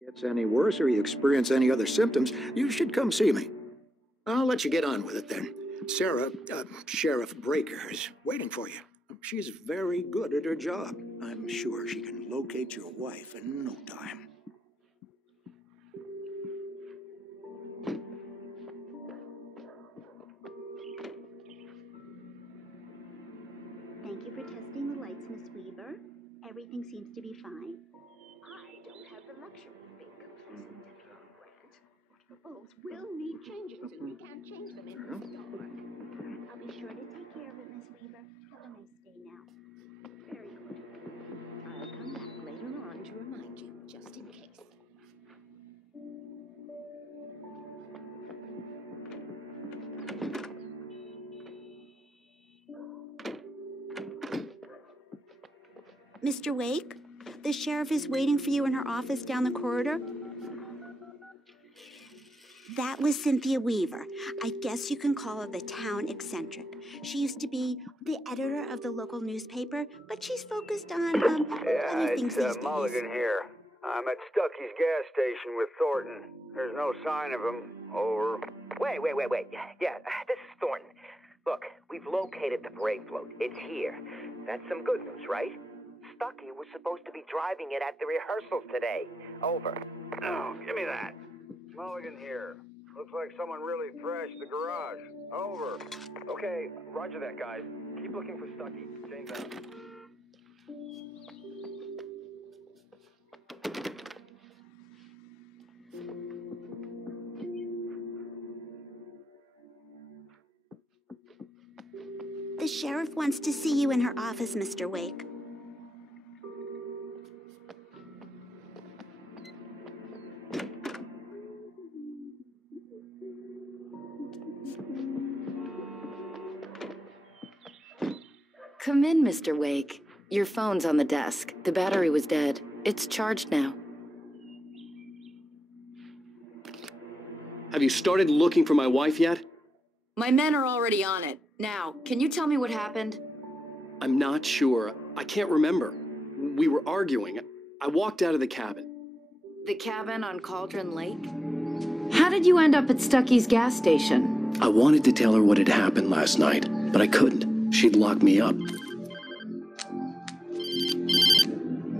Gets any worse or you experience any other symptoms, you should come see me. I'll let you get on with it then. Sarah, Sheriff Breaker, is waiting for you. She's very good at her job. I'm sure she can locate your wife in no time. Thank you for testing the lights, Miss Weaver. Everything seems to be fine. I don't have the luxury of being complacent, Deputy Grant. The bulbs will need changing soon. We can't change them in this dark. I'll be sure to take care of it, Miss Weaver. Have a nice day now. Very good. I'll come back later on to remind you, just in case. Mr. Wake, the sheriff is waiting for you in her office down the corridor. That was Cynthia Weaver. I guess you can call her the town eccentric. She used to be the editor of the local newspaper, but she's focused on other things these days. Mulligan here. I'm at Stuckey's gas station with Thornton. There's no sign of him. Over. Wait. Yeah, this is Thornton. Look, we've located the parade float. It's here. That's some good news, right? Stuckey was supposed to be driving it at the rehearsals today. Over. Oh, give me that. Mulligan here. Looks like someone really thrashed the garage. Over. Okay, roger that, guys. Keep looking for Stuckey. James out. The sheriff wants to see you in her office, Mr. Wake. Come in, Mr. Wake. Your phone's on the desk. The battery was dead. It's charged now. Have you started looking for my wife yet? My men are already on it. Now, can you tell me what happened? I'm not sure. I can't remember. We were arguing. I walked out of the cabin. The cabin on Cauldron Lake? How did you end up at Stuckey's gas station? I wanted to tell her what had happened last night, but I couldn't. She'd lock me up.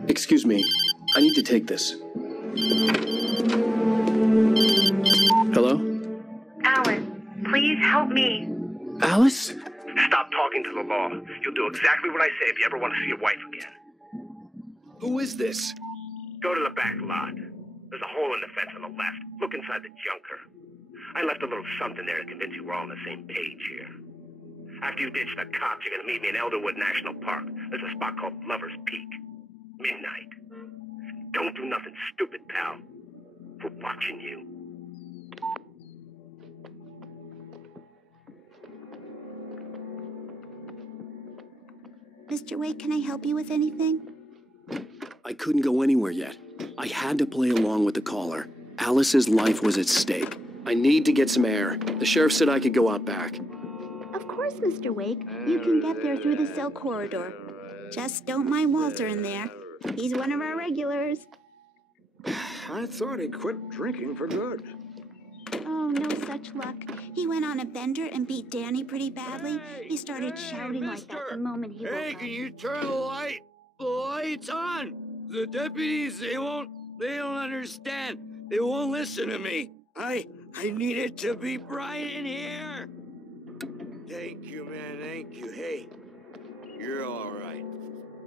Excuse me. I need to take this. Hello? Alice, please help me. Alice? Stop talking to the law. You'll do exactly what I say if you ever want to see your wife again. Who is this? Go to the back lot. There's a hole in the fence on the left. Look inside the junker. I left a little something there to convince you we're all on the same page here. After you ditch the cops, you're gonna meet me in Elderwood National Park. There's a spot called Lover's Peak. Midnight. Don't do nothing stupid, pal. We're watching you. Mr. Wake, can I help you with anything? I couldn't go anywhere yet. I had to play along with the caller. Alice's life was at stake. I need to get some air. The sheriff said I could go out back. Of course, Mr. Wake. You can get there through the cell corridor. Just don't mind Walter in there. He's one of our regulars. I thought he quit drinking for good. Oh, no such luck. He went on a bender and beat Danny pretty badly. He started shouting like that the moment he woke up. Hey, can you turn the lights on? The deputies, they don't understand. They won't listen to me. I need it to be bright in here. Thank you, man, thank you. Hey, you're all right.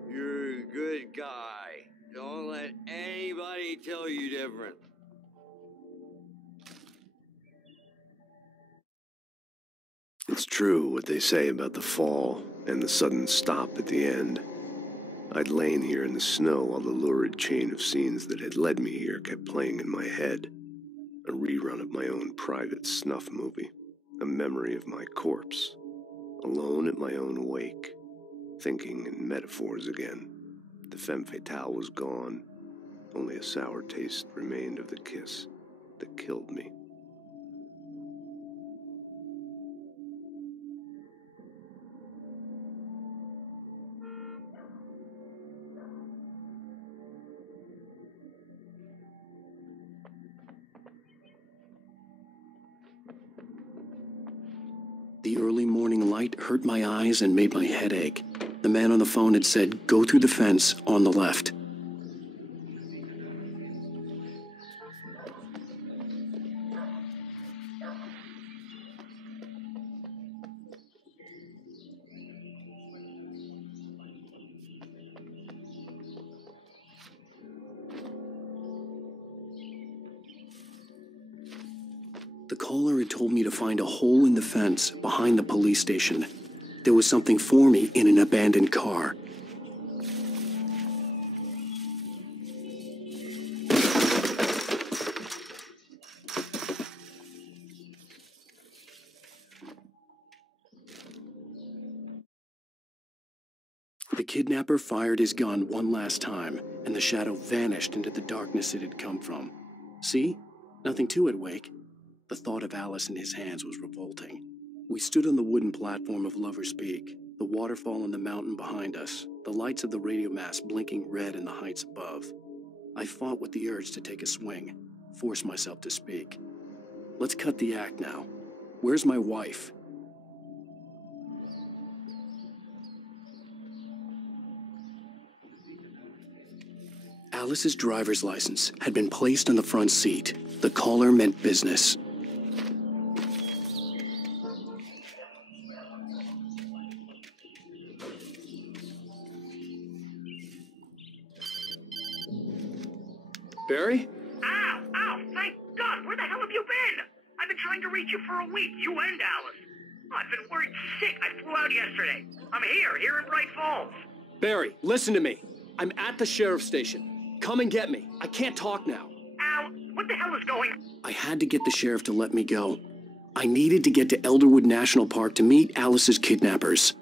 You're a good guy. Don't let anybody tell you different. It's true what they say about the fall and the sudden stop at the end. I'd lain here in the snow while the lurid chain of scenes that had led me here kept playing in my head. A rerun of my own private snuff movie. A memory of my corpse. Alone at my own wake. Thinking in metaphors again. The femme fatale was gone. Only a sour taste remained of the kiss that killed me. The early morning light hurt my eyes and made my head ache. The man on the phone had said, "Go through the fence on the left." The caller had told me to find a hole in the fence behind the police station. There was something for me in an abandoned car. The kidnapper fired his gun one last time, and the shadow vanished into the darkness it had come from. See? Nothing to it, Wake. The thought of Alice in his hands was revolting. We stood on the wooden platform of Lover's Peak, the waterfall in the mountain behind us, the lights of the radio mast blinking red in the heights above. I fought with the urge to take a swing, force myself to speak. Let's cut the act now. Where's my wife? Alice's driver's license had been placed on the front seat. The caller meant business. Barry? Ow! Ow! Thank God! Where the hell have you been? I've been trying to reach you for a week, you and Alice. Oh, I've been worried sick. I flew out yesterday. I'm here in Bright Falls. Barry, listen to me. I'm at the sheriff's station. Come and get me. I can't talk now. Ow! What the hell is going on? I had to get the sheriff to let me go. I needed to get to Elderwood National Park to meet Alice's kidnappers.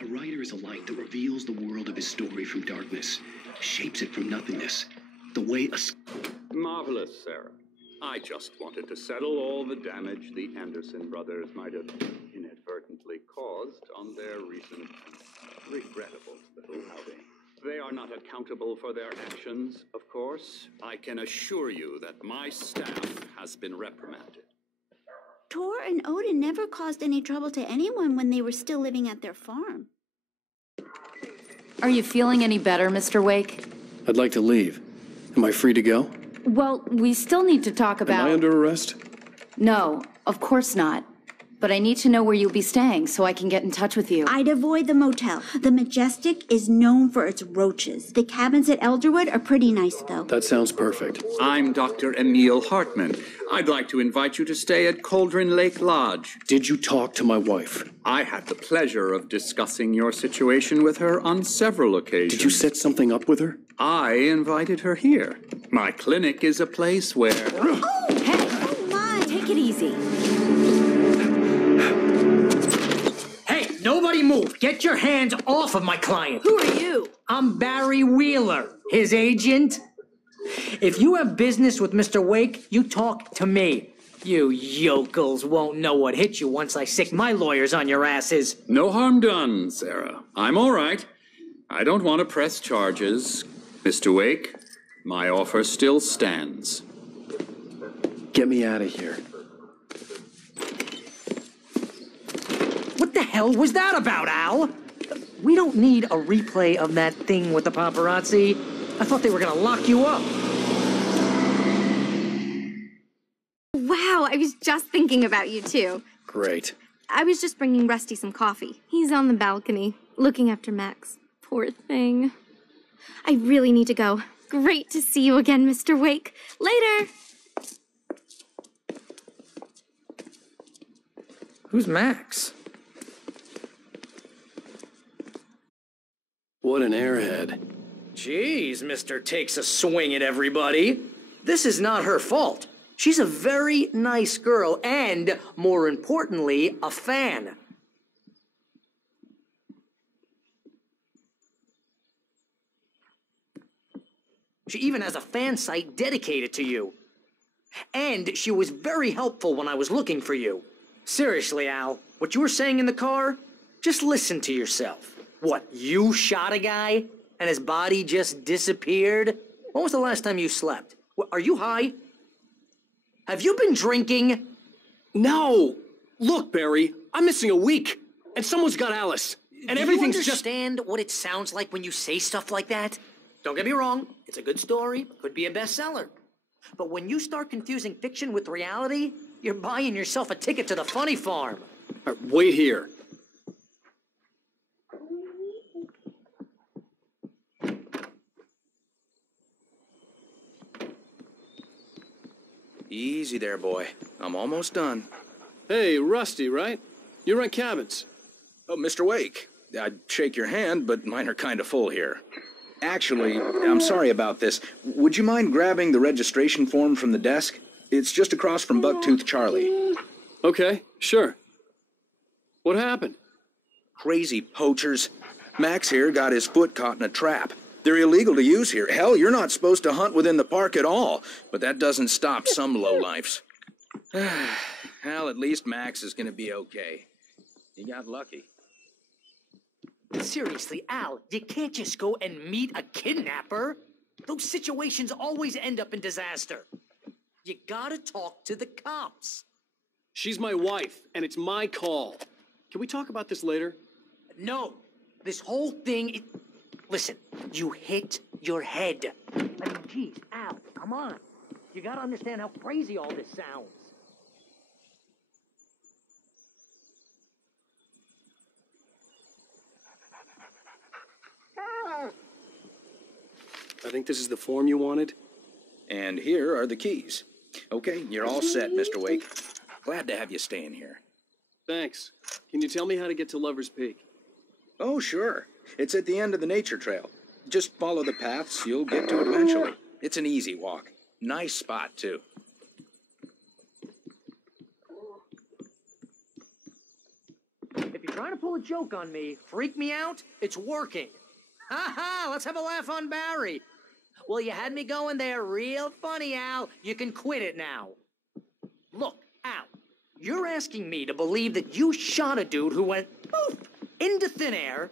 A writer is a light that reveals the world of his story from darkness, shapes it from nothingness. The way a... Marvelous, Sarah. I just wanted to settle all the damage the Anderson brothers might have inadvertently caused on their recent regrettable little outing. They are not accountable for their actions, of course. I can assure you that my staff has been reprimanded. Tor and Odin never caused any trouble to anyone when they were still living at their farm. Are you feeling any better, Mr. Wake? I'd like to leave. Am I free to go? Well, we still need to talk about... Am I under arrest? No, of course not. but I need to know where you'll be staying so I can get in touch with you. I'd avoid the motel. The Majestic is known for its roaches. The cabins at Elderwood are pretty nice, though. That sounds perfect. I'm Dr. Emil Hartman. I'd like to invite you to stay at Cauldron Lake Lodge. Did you talk to my wife? I had the pleasure of discussing your situation with her on several occasions. Did you set something up with her? I invited her here. My clinic is a place where... Oh, hey! Oh, my! Take it easy. Hey, nobody move! Get your hands off of my client! Who are you? I'm Barry Wheeler, his agent. If you have business with Mr. Wake, you talk to me. You yokels won't know what hit you once I sick my lawyers on your asses. No harm done, Sarah. I'm all right. I don't want to press charges. Mr. Wake, my offer still stands. Get me out of here. What the hell was that about, Al? We don't need a replay of that thing with the paparazzi. I thought they were gonna lock you up. Wow, I was just thinking about you, too. Great. I was just bringing Rusty some coffee. He's on the balcony, looking after Max. Poor thing. I really need to go. Great to see you again, Mr. Wake. Later! Who's Max? What an airhead. Jeez, Mr. Takes a swing at everybody. This is not her fault. She's a very nice girl and, more importantly, a fan. She even has a fan site dedicated to you. And she was very helpful when I was looking for you. Seriously, Al, what you were saying in the car, just listen to yourself. What, you shot a guy and his body just disappeared? When was the last time you slept? Are you high? Have you been drinking? No! Look, Barry, I'm missing a week, and someone's got Alice, and everything's just... Do you understand what it sounds like when you say stuff like that? Don't get me wrong, it's a good story, could be a bestseller. But when you start confusing fiction with reality, you're buying yourself a ticket to the funny farm. Wait here. Easy there, boy. I'm almost done. Hey, Rusty, right? You rent cabins. Oh, Mr. Wake. I'd shake your hand, but mine are kind of full here. Actually, I'm sorry about this. Would you mind grabbing the registration form from the desk? It's just across from Bucktooth Charlie. Okay, sure. What happened? Crazy poachers. Max here got his foot caught in a trap. They're illegal to use here. Hell, you're not supposed to hunt within the park at all. But that doesn't stop some lowlifes. Well, at least Max is gonna be okay. He got lucky. Seriously, Al, you can't just go and meet a kidnapper. Those situations always end up in disaster. You gotta talk to the cops. She's my wife, and it's my call. Can we talk about this later? No, this whole thing... Listen, you hit your head. I mean, geez, Al, come on. You gotta understand how crazy all this sounds. I think this is the form you wanted. And here are the keys. Okay, you're all set, Mr. Wake. Glad to have you staying here. Thanks. Can you tell me how to get to Lover's Peak? Oh, sure. It's at the end of the nature trail. Just follow the paths, you'll get to it eventually. It's an easy walk. Nice spot, too. If you're trying to pull a joke on me, freak me out, it's working. Ha ha, let's have a laugh on Barry. Well, you had me going there real funny, Al. You can quit it now. Look, Al, you're asking me to believe that you shot a dude who went poof into thin air,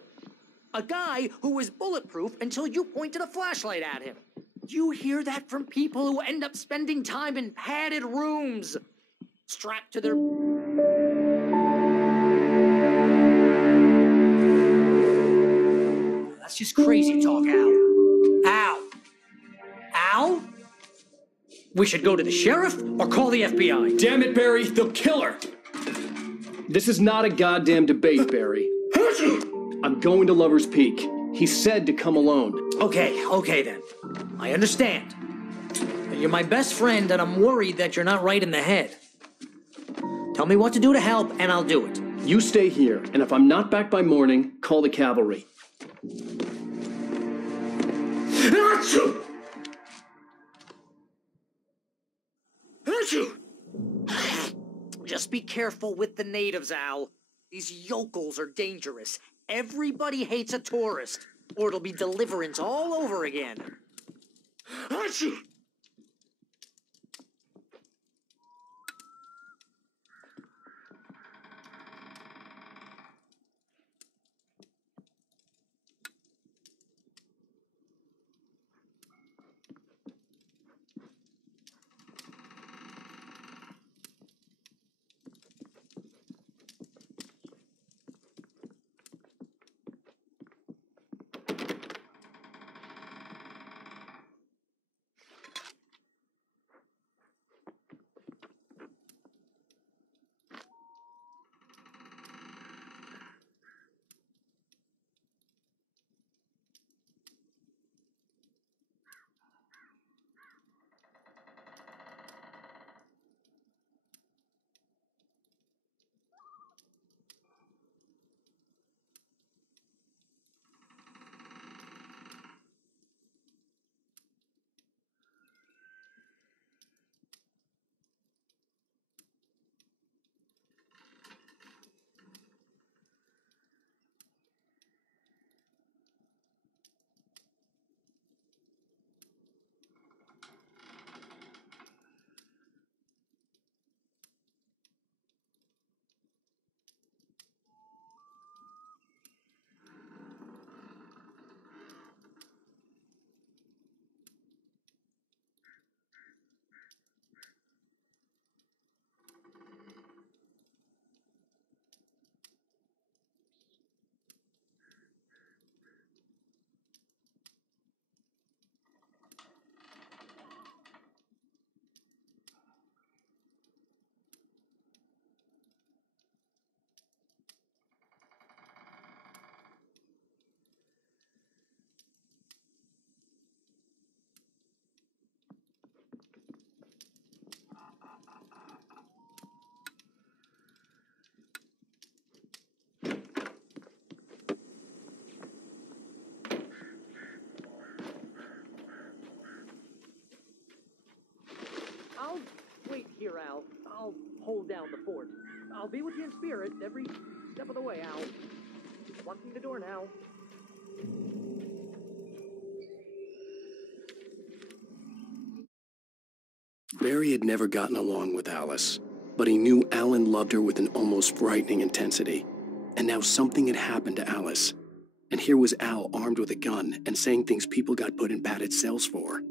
a guy who was bulletproof until you pointed a flashlight at him. You hear that from people who end up spending time in padded rooms, strapped to their... That's just crazy talk, Al. Al? Al? We should go to the sheriff or call the FBI. Damn it, Barry, they'll kill her. This is not a goddamn debate, Barry. I'm going to Lover's Peak. He said to come alone. Okay then. I understand. You're my best friend, and I'm worried that you're not right in the head. Tell me what to do to help, and I'll do it. You stay here, and if I'm not back by morning, call the cavalry. Achoo! Achoo! Just be careful with the natives, Al. These yokels are dangerous. Everybody hates a tourist, or it'll be Deliverance all over again. Achoo! I'll wait here, Al. I'll hold down the fort. I'll be with you in spirit every step of the way, Al. Locking the door now. Barry had never gotten along with Alice, but he knew Alan loved her with an almost frightening intensity. And now something had happened to Alice. And here was Al armed with a gun and saying things people got put in padded cells for.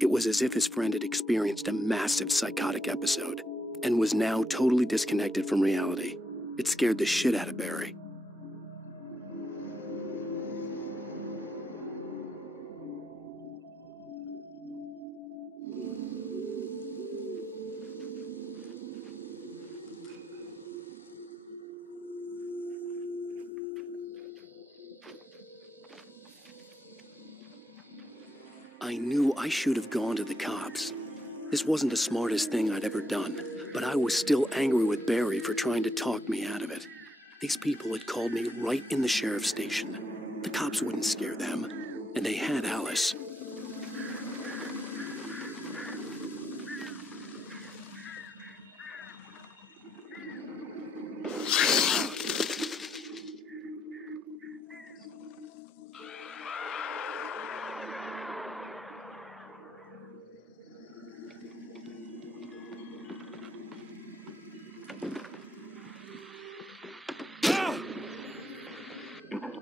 It was as if his friend had experienced a massive psychotic episode and was now totally disconnected from reality. It scared the shit out of Barry. I knew I should have gone to the cops. This wasn't the smartest thing I'd ever done, but I was still angry with Barry for trying to talk me out of it. These people had called me right in the sheriff's station. The cops wouldn't scare them, and they had Alice.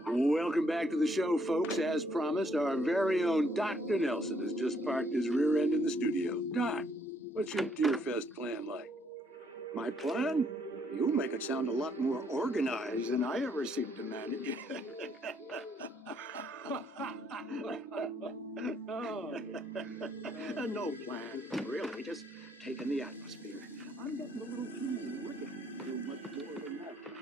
Welcome back to the show, folks. As promised, our very own Dr. Nelson has just parked his rear end in the studio. Doc, what's your Deerfest plan like? My plan? You make it sound a lot more organized than I ever seem to manage. No plan, really, just taking the atmosphere. I'm getting a little too wicked to do much more than that.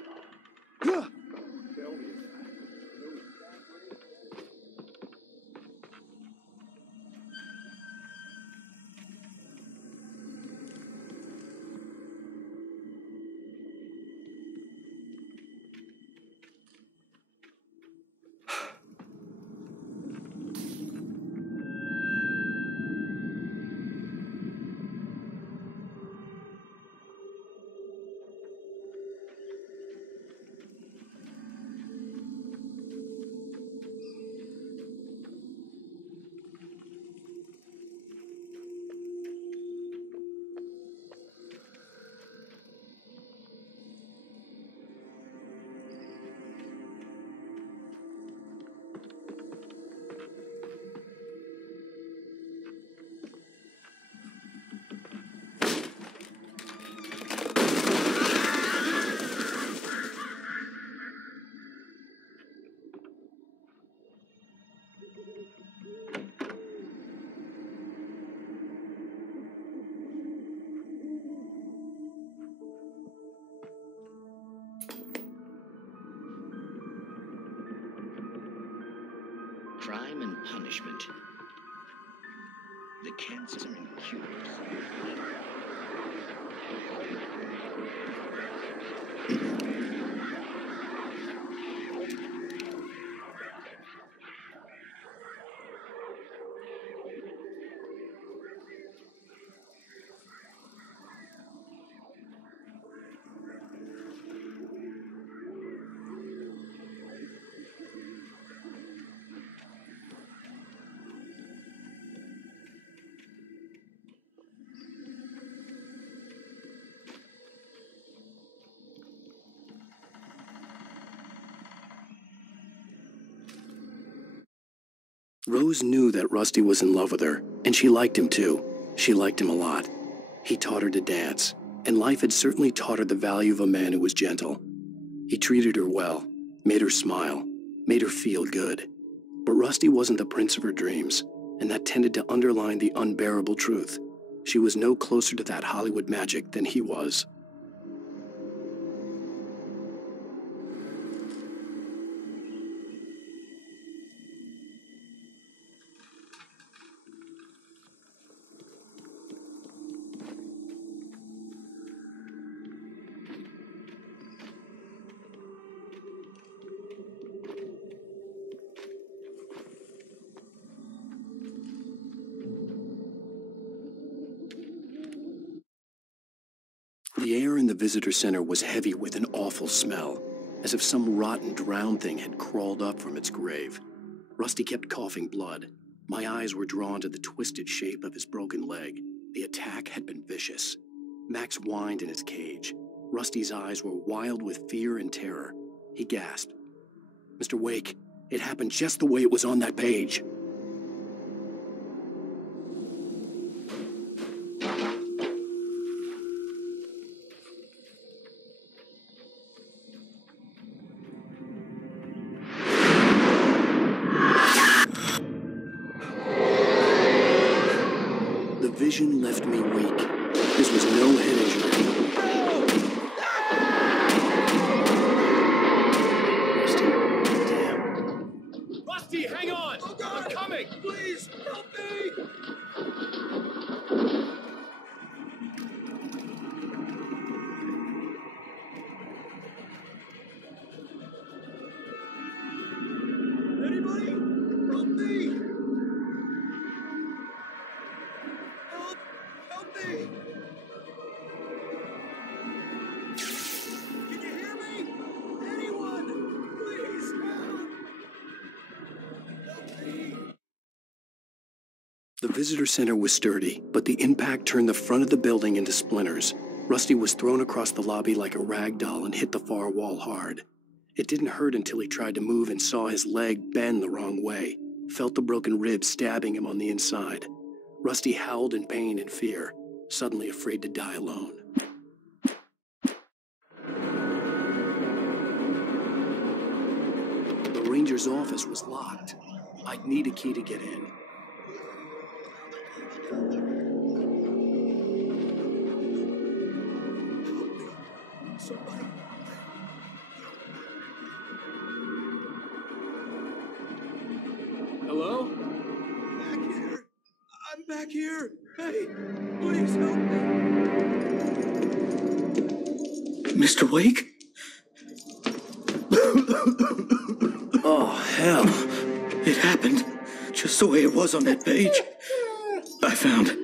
Crime and punishment. The cancer incurable. Rose knew that Rusty was in love with her, and she liked him too. She liked him a lot. He taught her to dance, and life had certainly taught her the value of a man who was gentle. He treated her well, made her smile, made her feel good. But Rusty wasn't the prince of her dreams, and that tended to underline the unbearable truth. She was no closer to that Hollywood magic than he was. The air in the visitor center was heavy with an awful smell, as if some rotten, drowned thing had crawled up from its grave. Rusty kept coughing blood. My eyes were drawn to the twisted shape of his broken leg. The attack had been vicious. Max whined in his cage. Rusty's eyes were wild with fear and terror. He gasped. "Mr. Wake, it happened just the way it was on that page." The vision left me weak. This was no head injury. Rusty, hang on! Oh God. I'm coming! Please, help me! Anybody? Help me! Help me! Can you hear me? Anyone? Please help! Help me! The visitor center was sturdy, but the impact turned the front of the building into splinters. Rusty was thrown across the lobby like a rag doll and hit the far wall hard. It didn't hurt until he tried to move and saw his leg bend the wrong way, felt the broken rib stabbing him on the inside. Rusty howled in pain and fear, suddenly afraid to die alone. The ranger's office was locked. I'd need a key to get in. Somebody. Hello? Back here. I'm back here. Hey, please help me. Mr. Wake? Oh, hell. It happened just the way it was on that page. I found.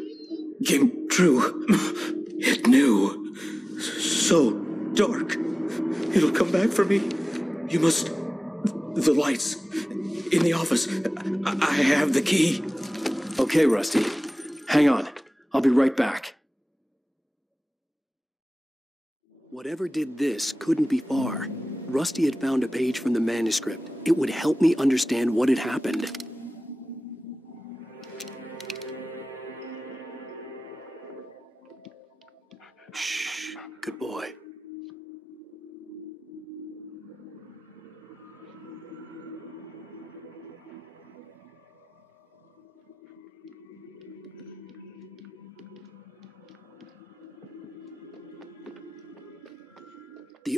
Came true. It knew. So dark. It'll come back for me. You must. The lights. In the office. I have the key. Okay, Rusty. Hang on. I'll be right back. Whatever did this couldn't be far. Rusty had found a page from the manuscript. It would help me understand what had happened. Shh. Good boy.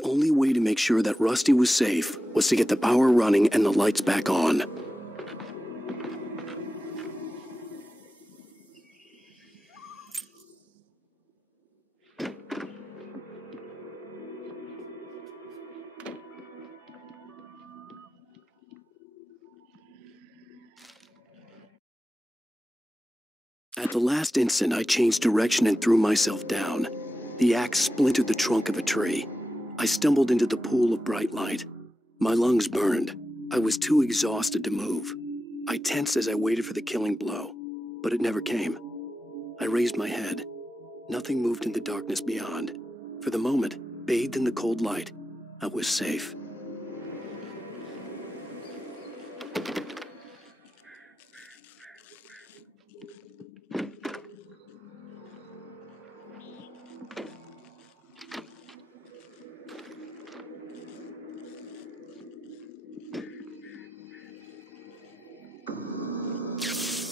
only way to make sure that Rusty was safe was to get the power running and the lights back on. At the last instant, I changed direction and threw myself down. The axe splintered the trunk of a tree. I stumbled into the pool of bright light. My lungs burned. I was too exhausted to move. I tensed as I waited for the killing blow, but it never came. I raised my head. Nothing moved in the darkness beyond. For the moment, bathed in the cold light, I was safe.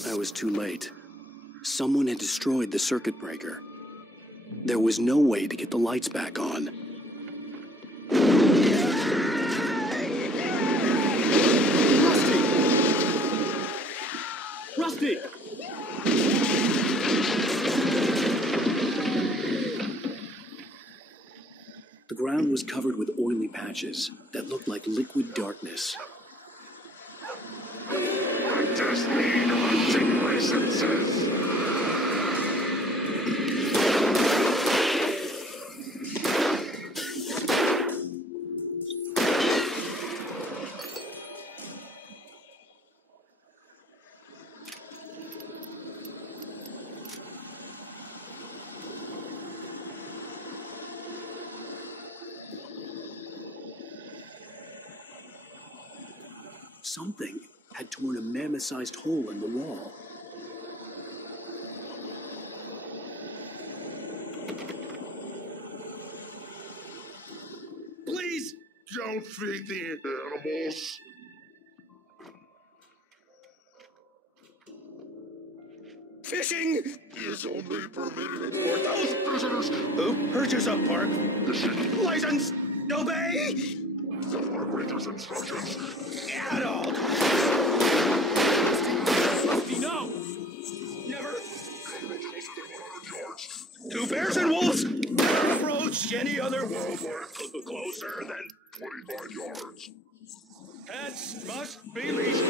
I was too late. Someone had destroyed the circuit breaker. There was no way to get the lights back on. Rusty! The ground was covered with oily patches that looked like liquid darkness. I just need hunting licenses. Something had torn a mammoth-sized hole in the wall. Please don't feed the animals. Fishing Is only permitted for those visitors who purchase a park wishing license. Obey the park ranger's instructions. adult. Rusty, no! Never. Closer than 100 yards. Two bears and wolves never approach any other Wildlife closer than 25 yards. pets must be leashed.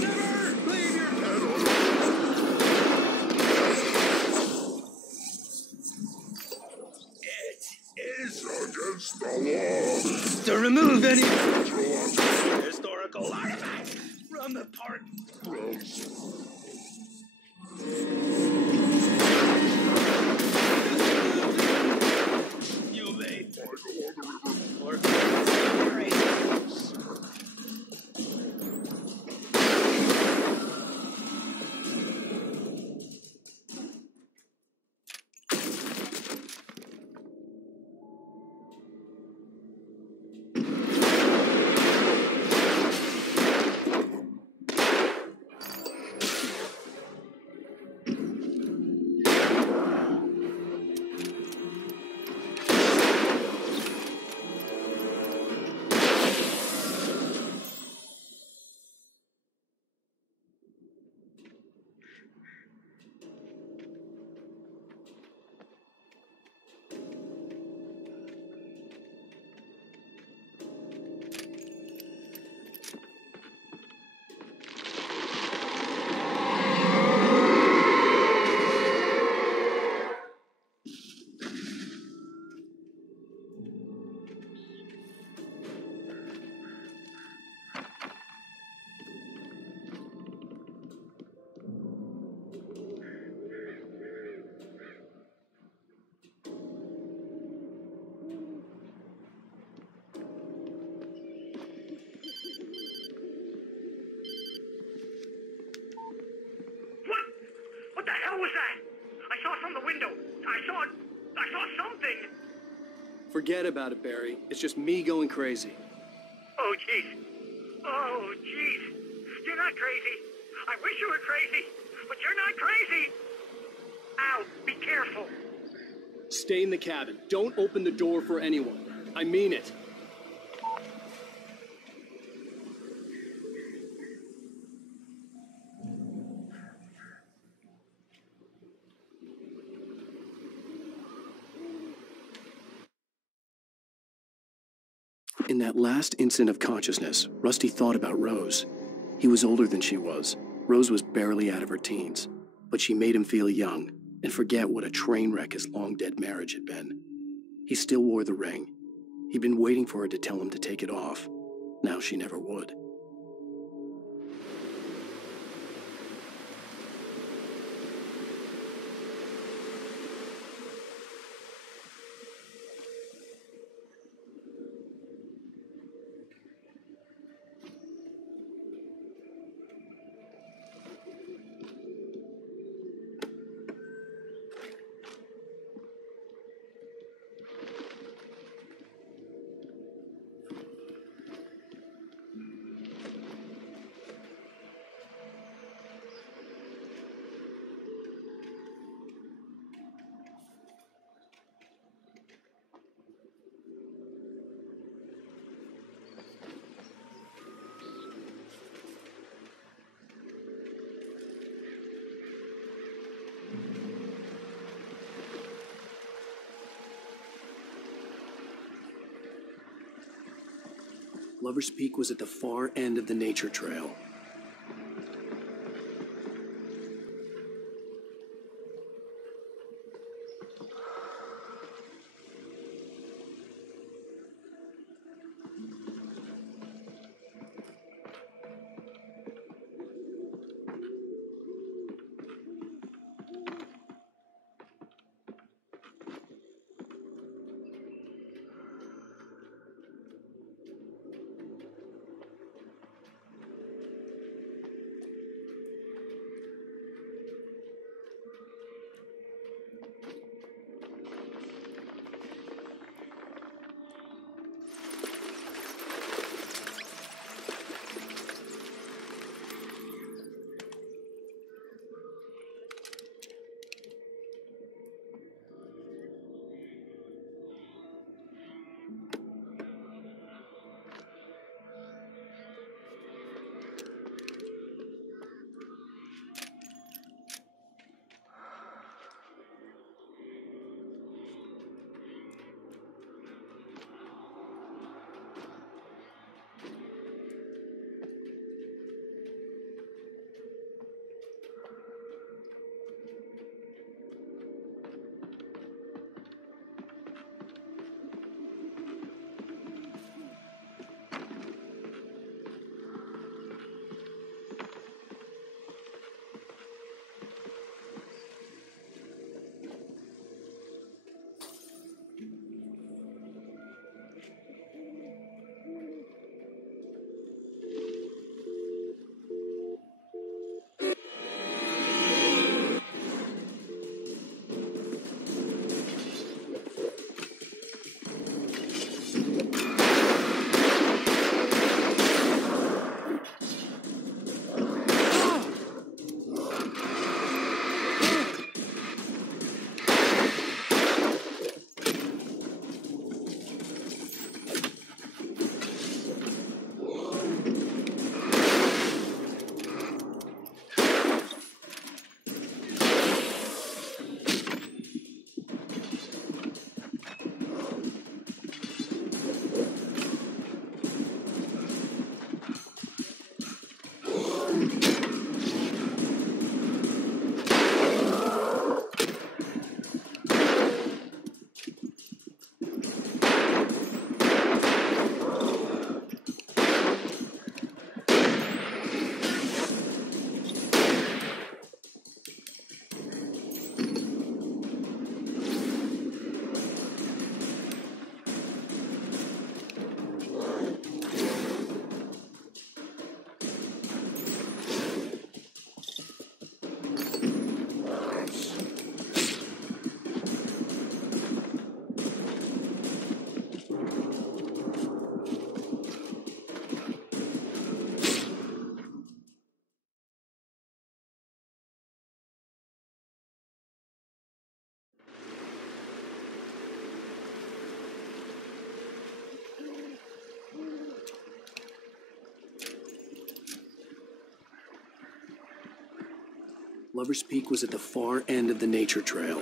Never leave your pet alone. It is Against the law. to remove any historical artifacts from the park. Gross. You may I go on the river. or What the hell was that? I saw it from the window. I saw something. Forget about it, Barry. It's just me going crazy. Oh, jeez. Oh, jeez. You're not crazy. I wish you were crazy, but you're not crazy. Ow, be careful. Stay in the cabin. Don't open the door for anyone. I mean it. In that last instant of consciousness, Rusty thought about Rose. He was older than she was. Rose was barely out of her teens, but she made him feel young and forget what a train wreck his long-dead marriage had been. He still wore the ring. He'd been waiting for her to tell him to take it off. Now she never would. Lover's Peak was at the far end of the nature trail. Lover's Peak was at the far end of the nature trail.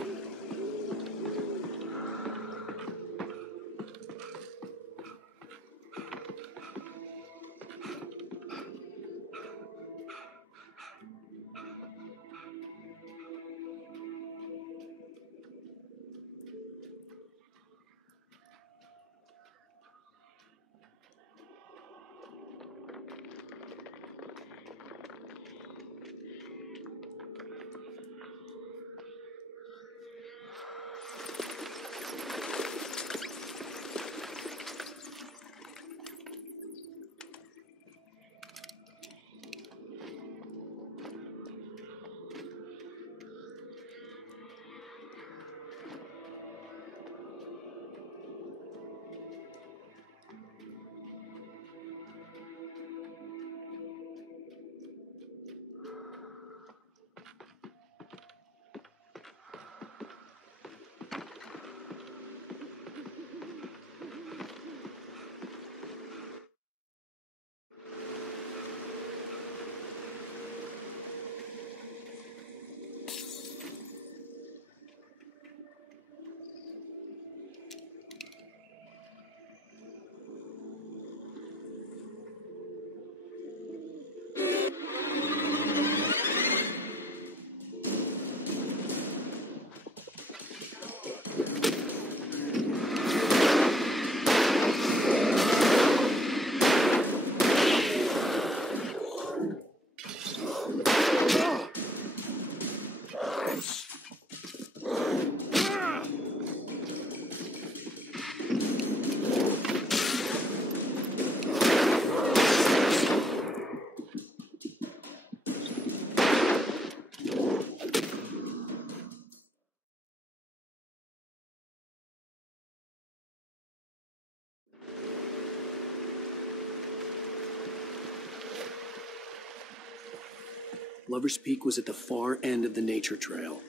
Lover's Peak was at the far end of the nature trail.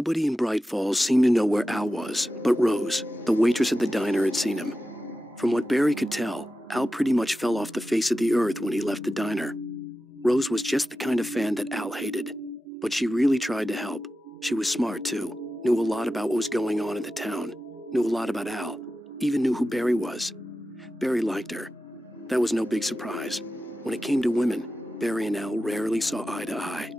Nobody in Bright Falls seemed to know where Al was, but Rose, the waitress at the diner, had seen him. From what Barry could tell, Al pretty much fell off the face of the earth when he left the diner. Rose was just the kind of fan that Al hated, but she really tried to help. She was smart, too, knew a lot about what was going on in the town, knew a lot about Al, even knew who Barry was. Barry liked her. That was no big surprise. When it came to women, Barry and Al rarely saw eye to eye.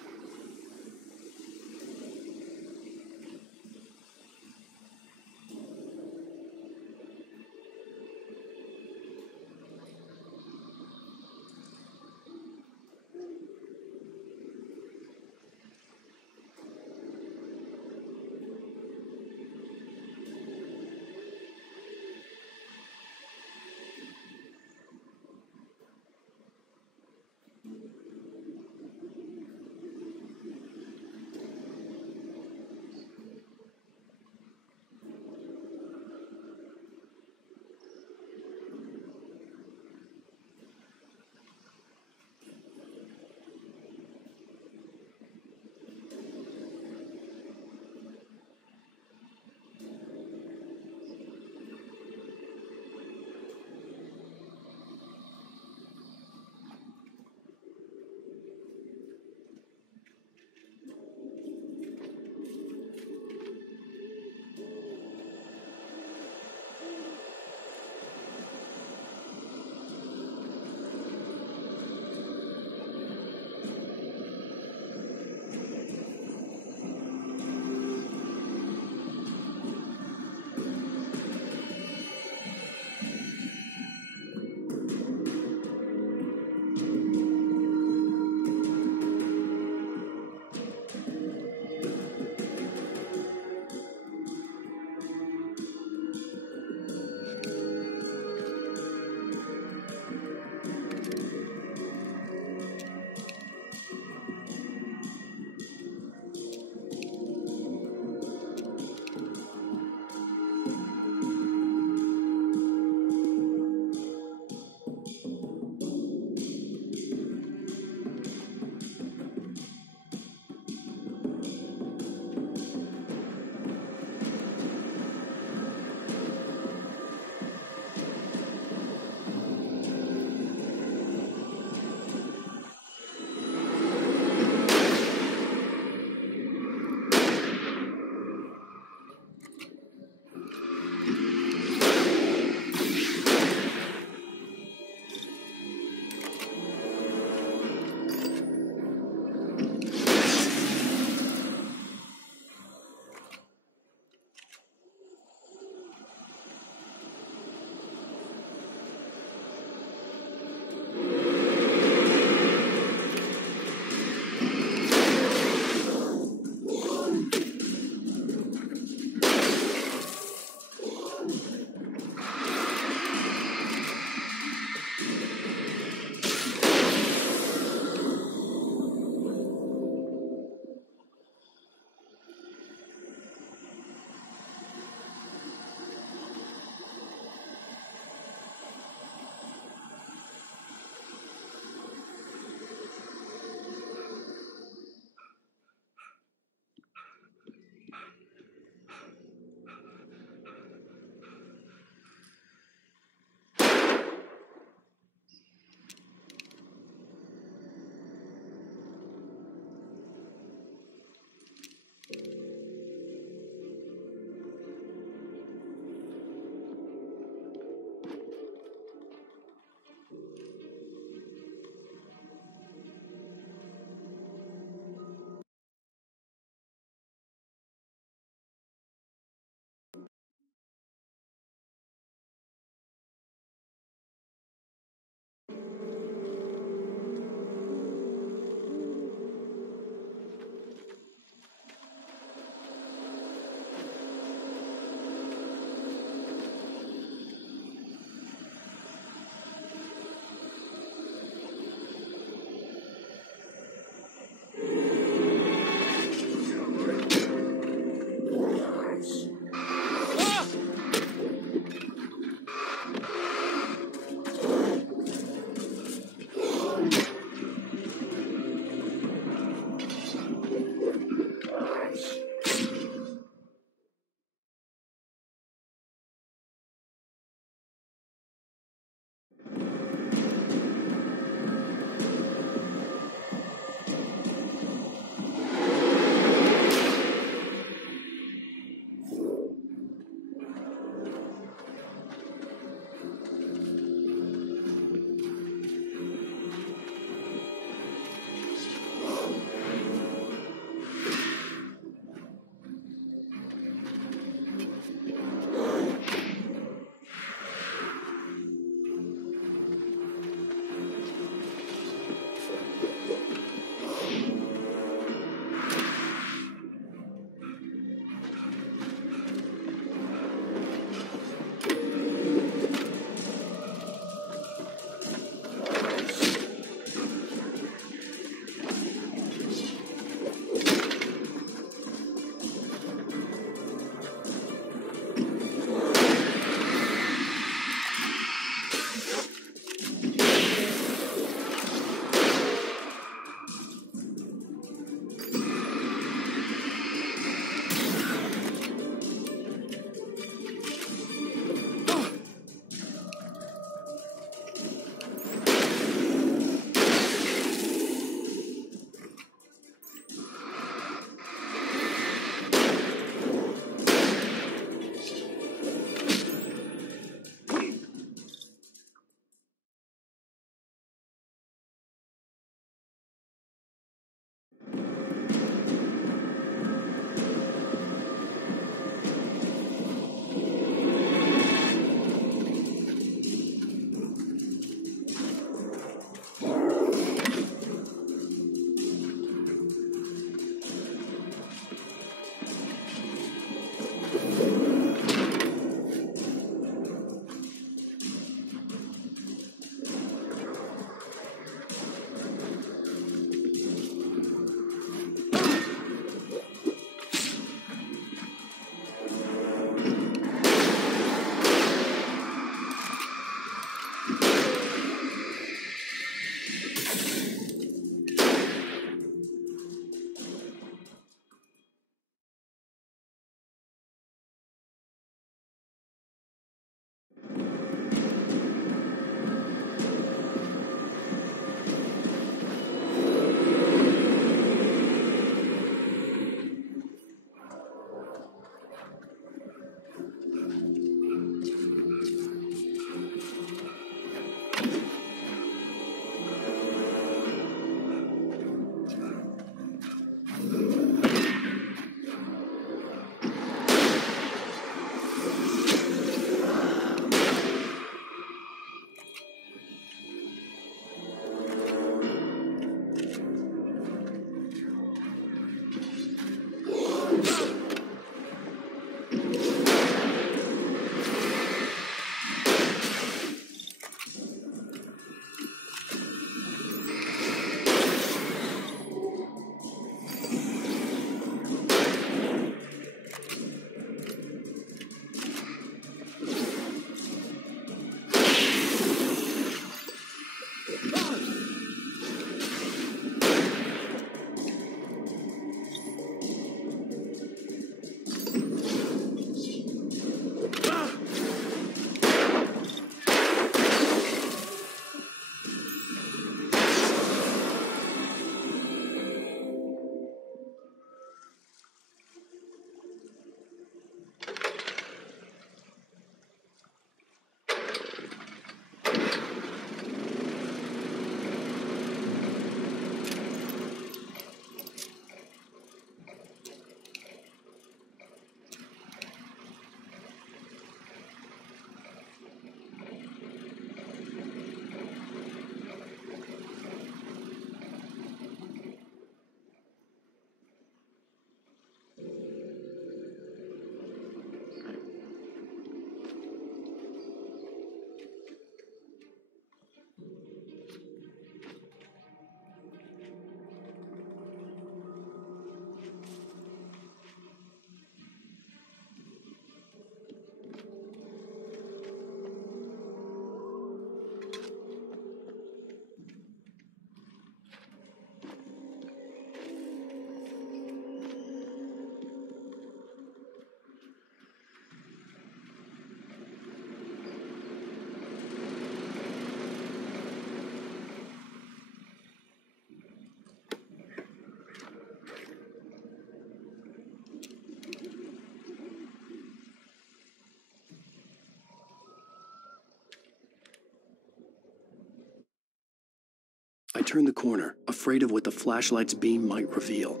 I turned the corner, afraid of what the flashlight's beam might reveal.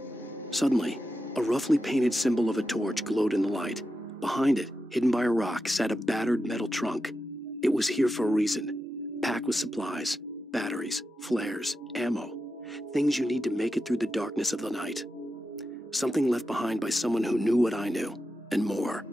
Suddenly, a roughly painted symbol of a torch glowed in the light. Behind it, hidden by a rock, sat a battered metal trunk. It was here for a reason, packed with supplies, batteries, flares, ammo, things you need to make it through the darkness of the night. Something left behind by someone who knew what I knew, and more.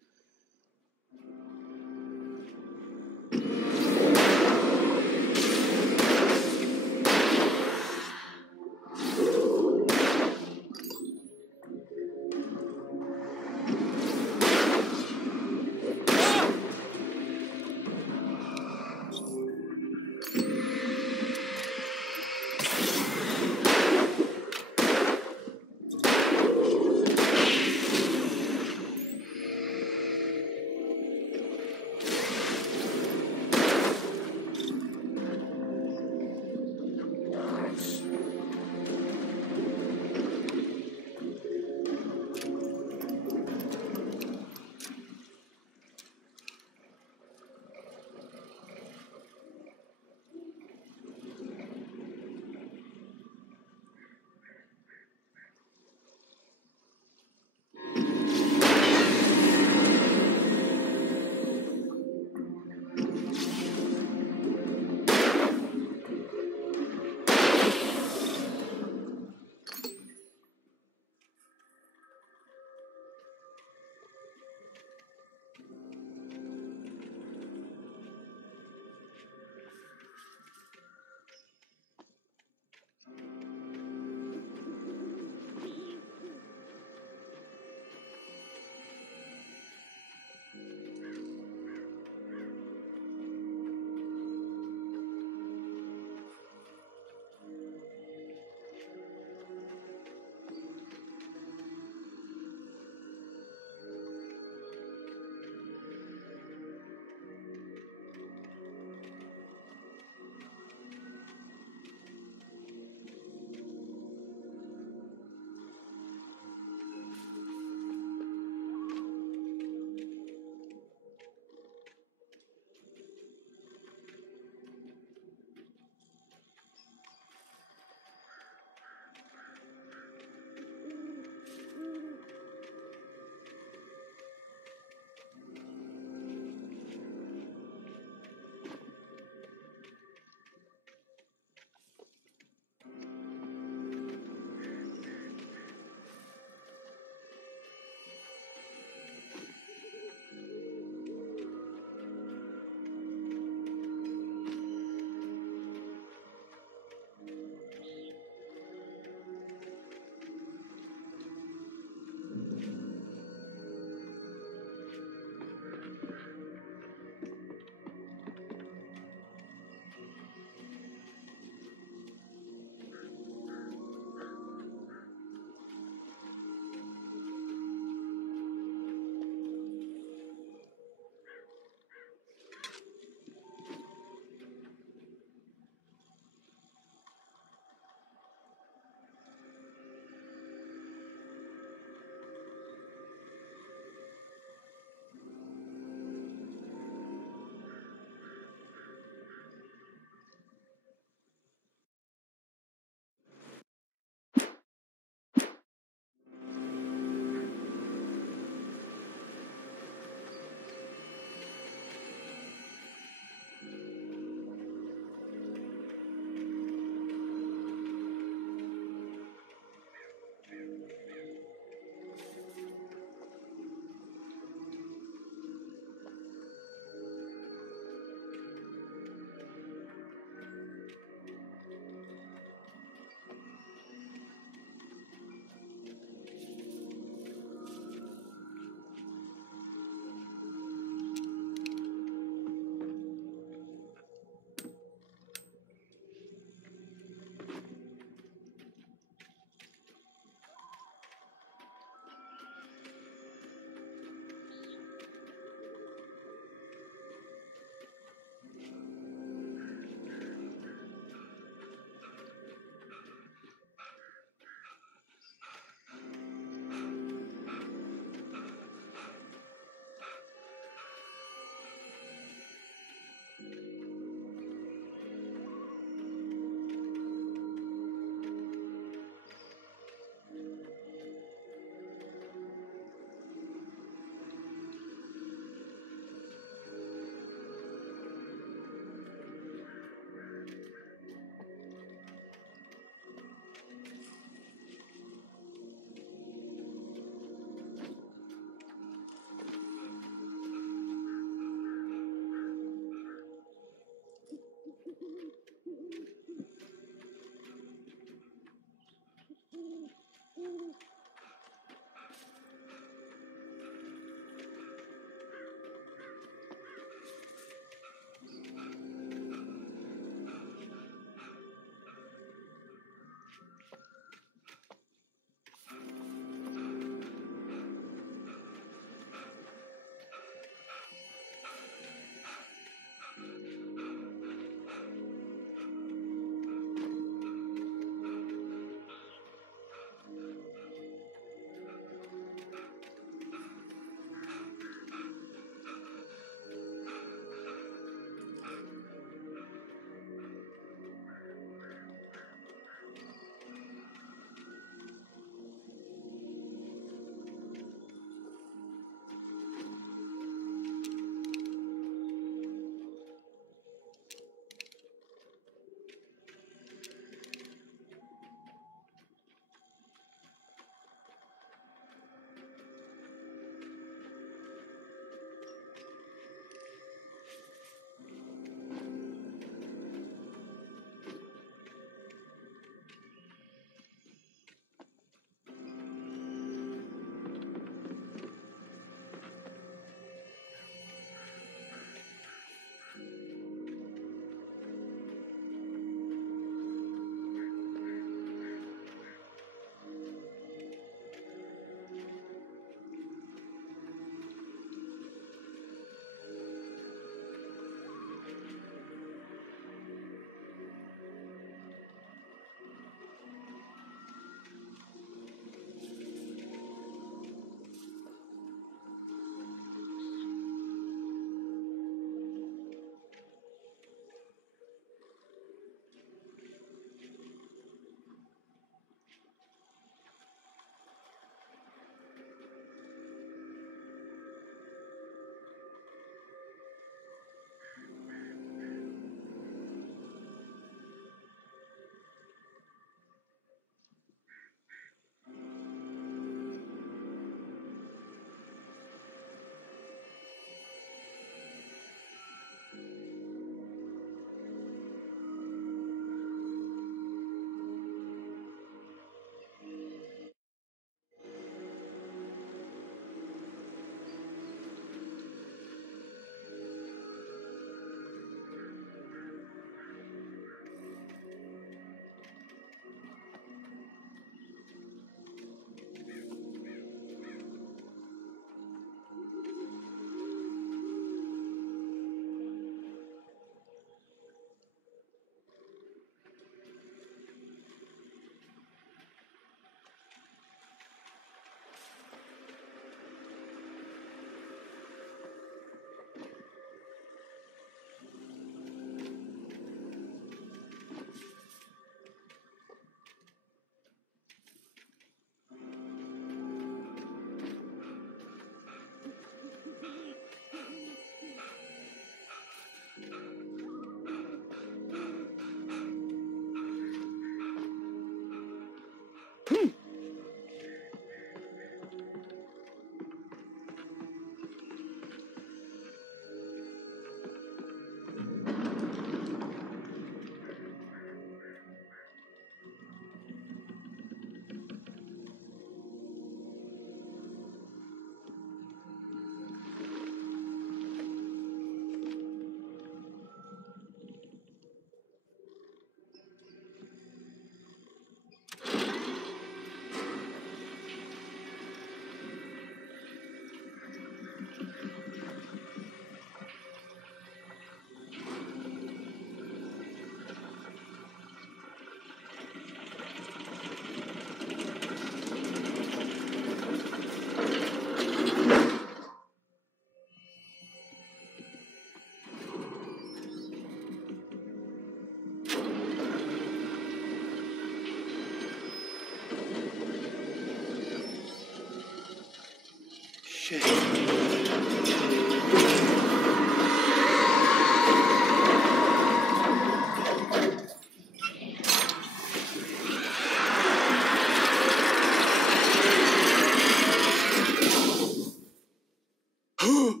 Come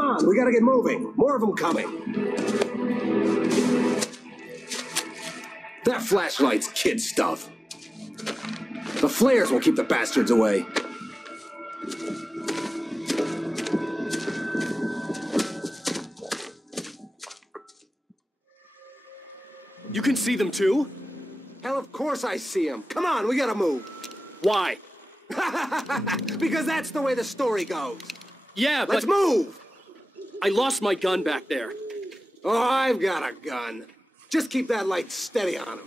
on, we gotta get moving. More of them coming. That flashlight's kid stuff. The flares will keep the bastards away. You can see them too? Hell, of course I see them. Come on, we gotta move. Why? Because that's the way the story goes. Yeah, but... Let's move! I lost my gun back there. Oh, I've got a gun. Just keep that light steady on him.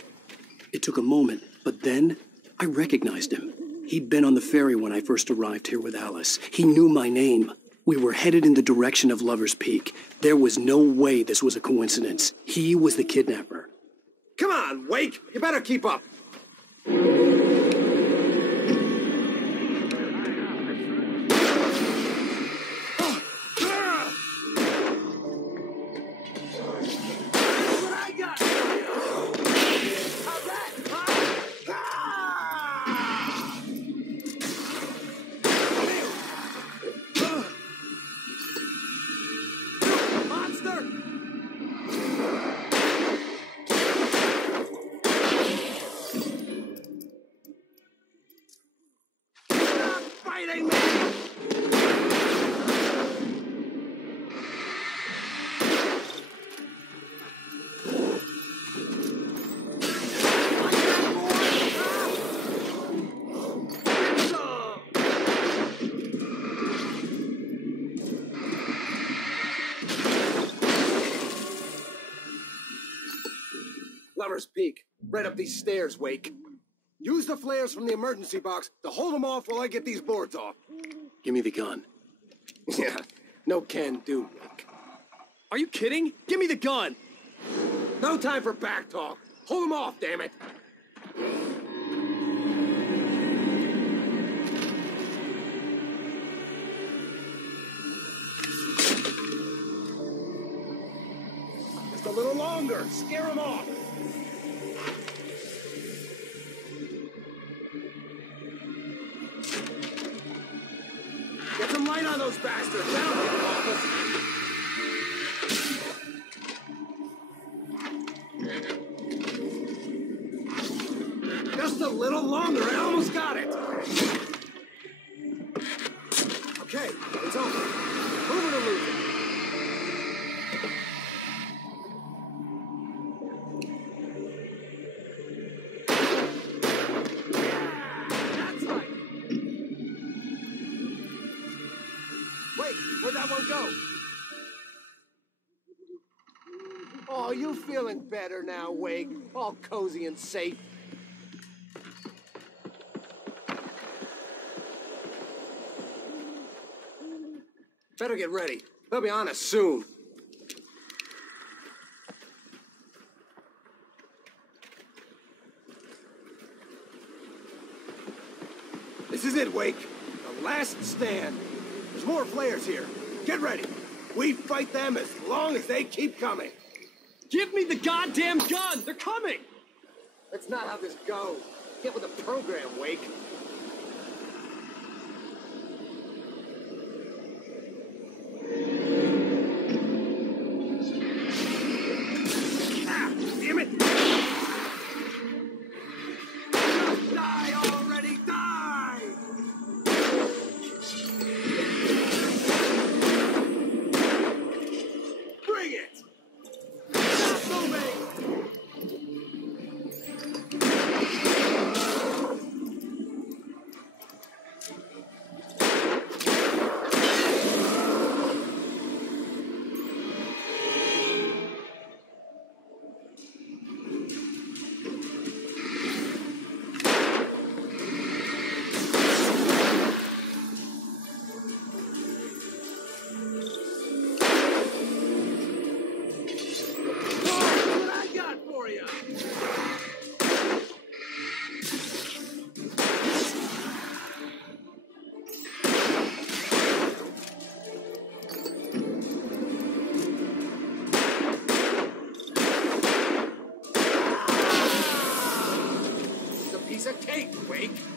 It took a moment, but then I recognized him. He'd been on the ferry when I first arrived here with Alice. He knew my name. We were headed in the direction of Lover's Peak. There was no way this was a coincidence. He was the kidnapper. Come on, Wake! You better keep up. Lover's Peak. Right up these stairs, Wake. Use the flares from the emergency box to hold them off while I get these boards off. Give me the gun. Yeah, no can do, Wake. Are you kidding? Give me the gun! No time for back talk. Hold them off, damn it! Just a little longer. Scare them off. Get some light on those bastards. That'll get them off us. Just a little longer. I almost got it. Okay, it's over. Move it or lose it. That's right. Wait, where'd that one go? Oh, you feeling better now, Wake? All cozy and safe. Better get ready. They'll be on us soon. This is it, Wake. The last stand. There's more flares here. Get ready. We fight them as long as they keep coming. Give me the goddamn gun! They're coming! That's not how this goes. Get with the program, Wake. Ah, damn it! Die already, die! Bring it! Stop moving! Wake.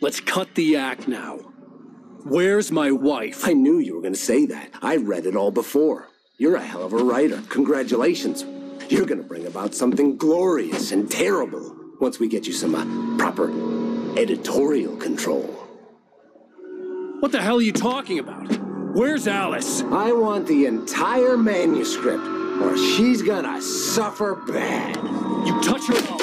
Let's cut the act now. Where's my wife? I knew you were going to say that. I read it all before. You're a hell of a writer. Congratulations. You're going to bring about something glorious and terrible once we get you some proper editorial control. What the hell are you talking about? Where's Alice? I want the entire manuscript, or she's gonna suffer bad. You touch her...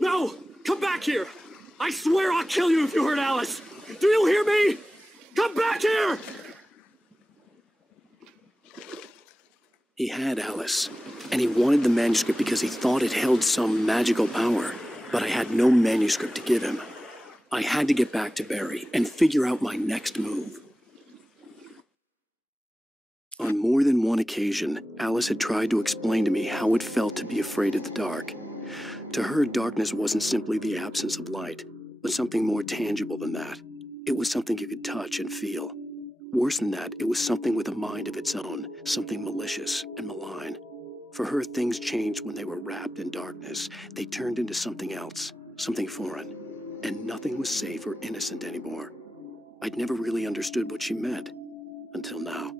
No! Come back here! I swear I'll kill you if you hurt Alice! Do you hear me? Come back here! He had Alice, and he wanted the manuscript because he thought it held some magical power. But I had no manuscript to give him. I had to get back to Barry and figure out my next move. On more than one occasion, Alice had tried to explain to me how it felt to be afraid of the dark. To her, darkness wasn't simply the absence of light, but something more tangible than that. It was something you could touch and feel. Worse than that, it was something with a mind of its own, something malicious and malign. For her, things changed when they were wrapped in darkness. They turned into something else, something foreign, and nothing was safe or innocent anymore. I'd never really understood what she meant, until now.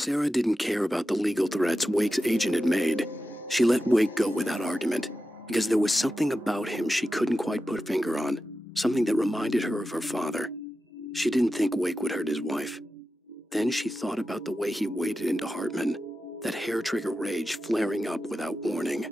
Sarah didn't care about the legal threats Wake's agent had made. She let Wake go without argument, because there was something about him she couldn't quite put a finger on, something that reminded her of her father. She didn't think Wake would hurt his wife. Then she thought about the way he waded into Hartman, that hair-trigger rage flaring up without warning.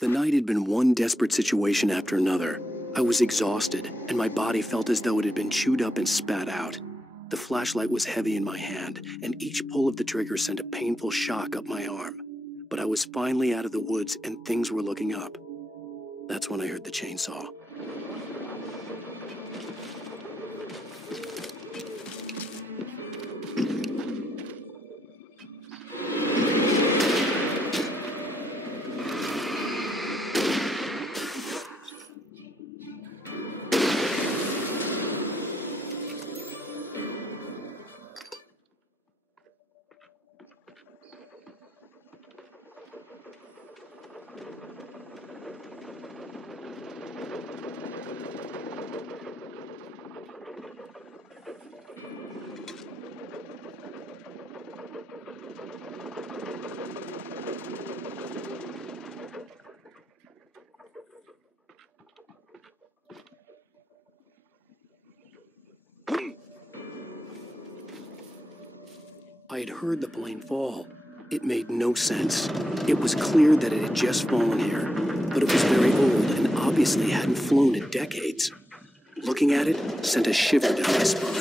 The night had been one desperate situation after another. I was exhausted, and my body felt as though it had been chewed up and spat out. The flashlight was heavy in my hand, and each pull of the trigger sent a painful shock up my arm. but I was finally out of the woods and things were looking up. That's when I heard the chainsaw. I had heard the plane fall. It made no sense. It was clear that it had just fallen here, but it was very old and obviously hadn't flown in decades. Looking at it sent a shiver down my spine.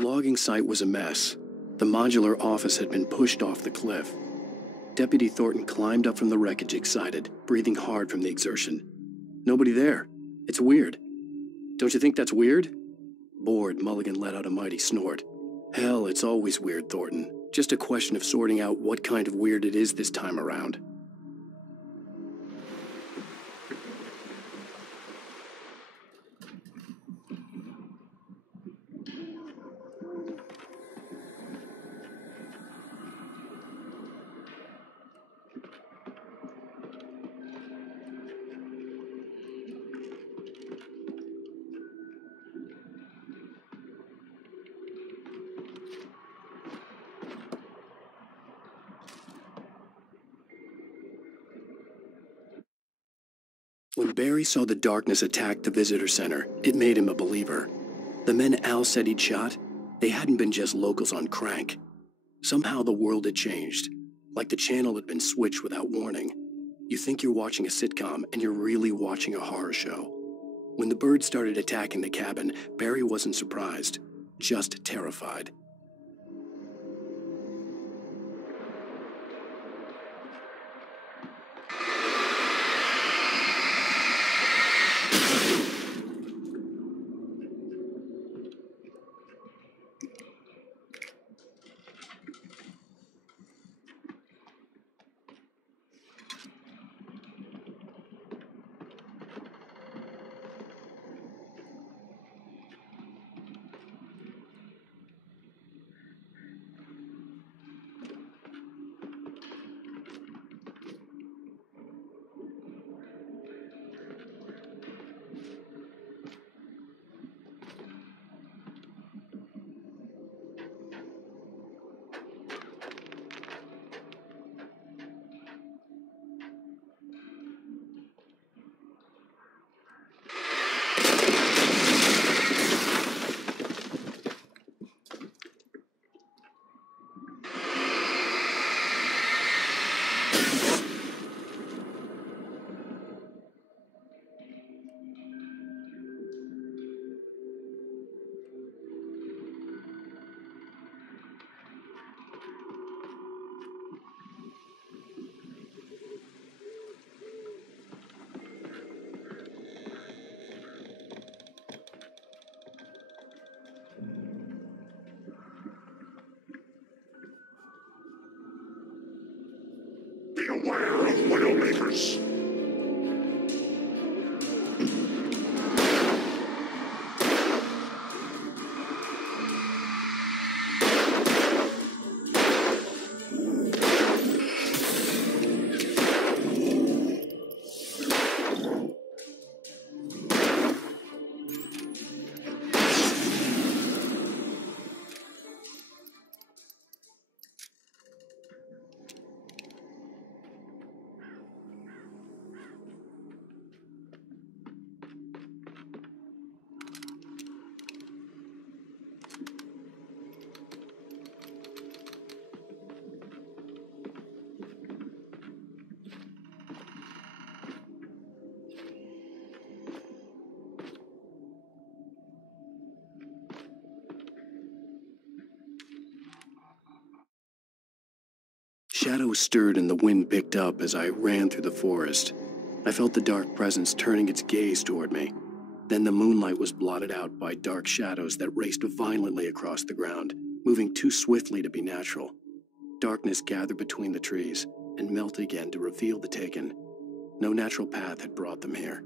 logging site was a mess. The modular office had been pushed off the cliff. Deputy Thornton climbed up from the wreckage excited, breathing hard from the exertion. Nobody there. It's weird. Don't you think that's weird? Bored, Mulligan let out a mighty snort. Hell, it's always weird, Thornton. Just a question of sorting out what kind of weird it is this time around. When Barry saw the darkness attack the visitor center, it made him a believer. The men Al said he'd shot, they hadn't been just locals on crank. Somehow the world had changed, like the channel had been switched without warning. You think you're watching a sitcom, and you're really watching a horror show. When the birds started attacking the cabin, Barry wasn't surprised, just terrified. Beware of Widowmakers. Shadows stirred and the wind picked up as I ran through the forest. I felt the dark presence turning its gaze toward me. Then the moonlight was blotted out by dark shadows that raced violently across the ground, moving too swiftly to be natural. Darkness gathered between the trees and melted again to reveal the Taken. No natural path had brought them here.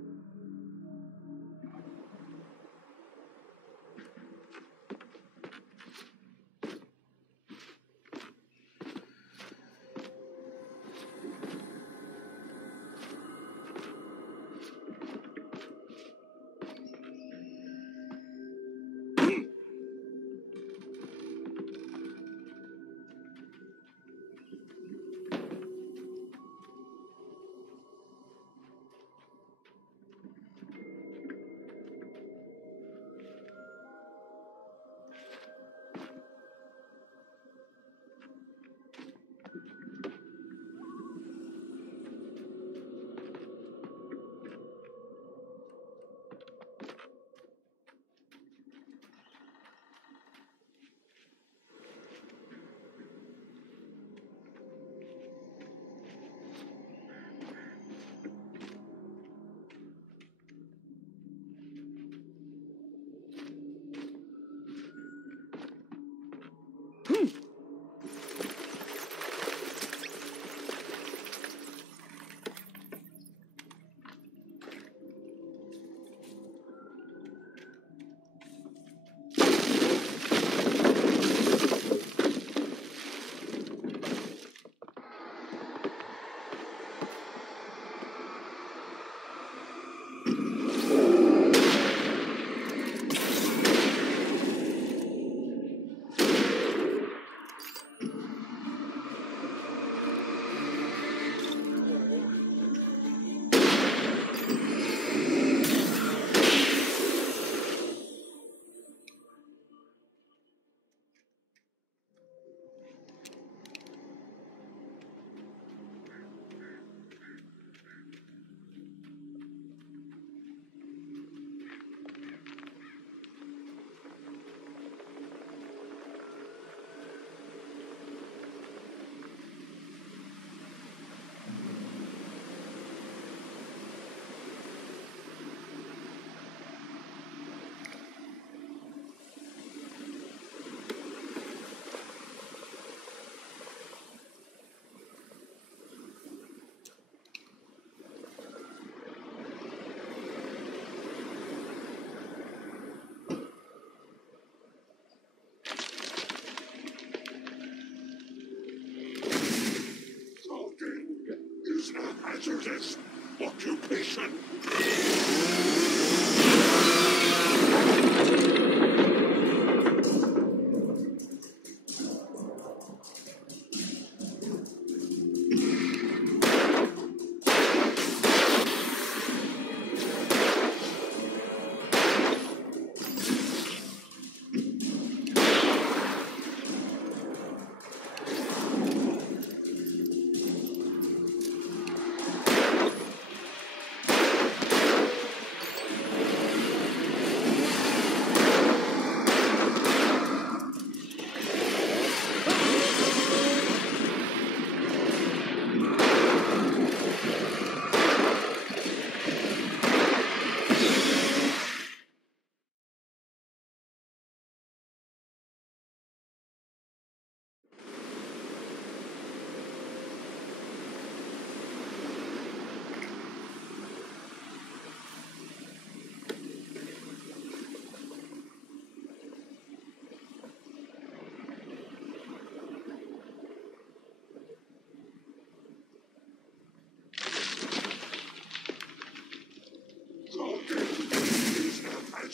hazardous occupation.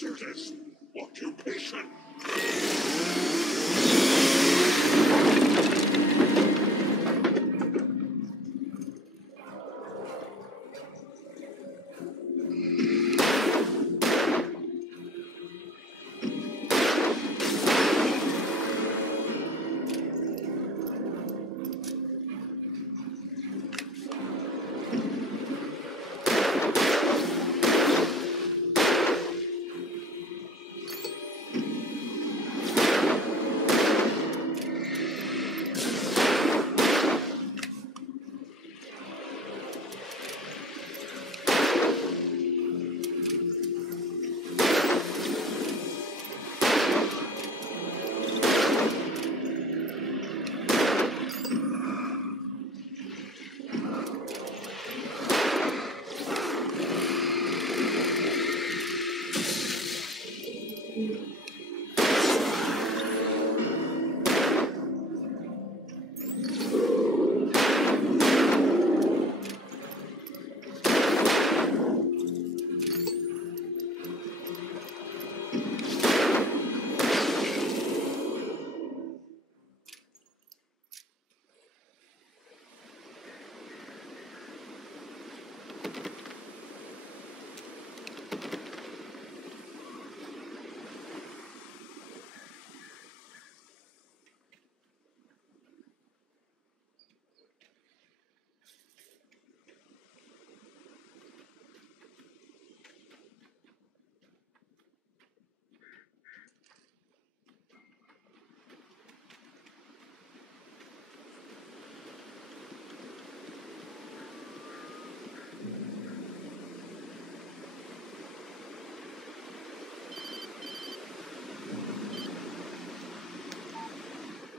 Hazardous occupation.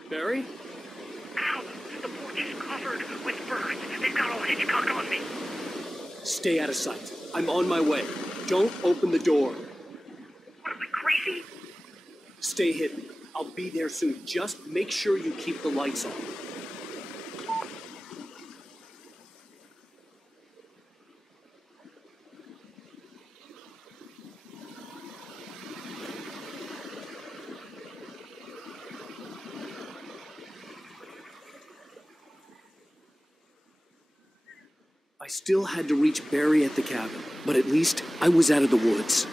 Barry? Al, the porch is covered with birds. They've got all Hitchcock on me. Stay out of sight. I'm on my way. Don't open the door. What, am I crazy? Stay hidden. I'll be there soon. Just make sure you keep the lights on. I still had to reach Barry at the cabin, but at least I was out of the woods.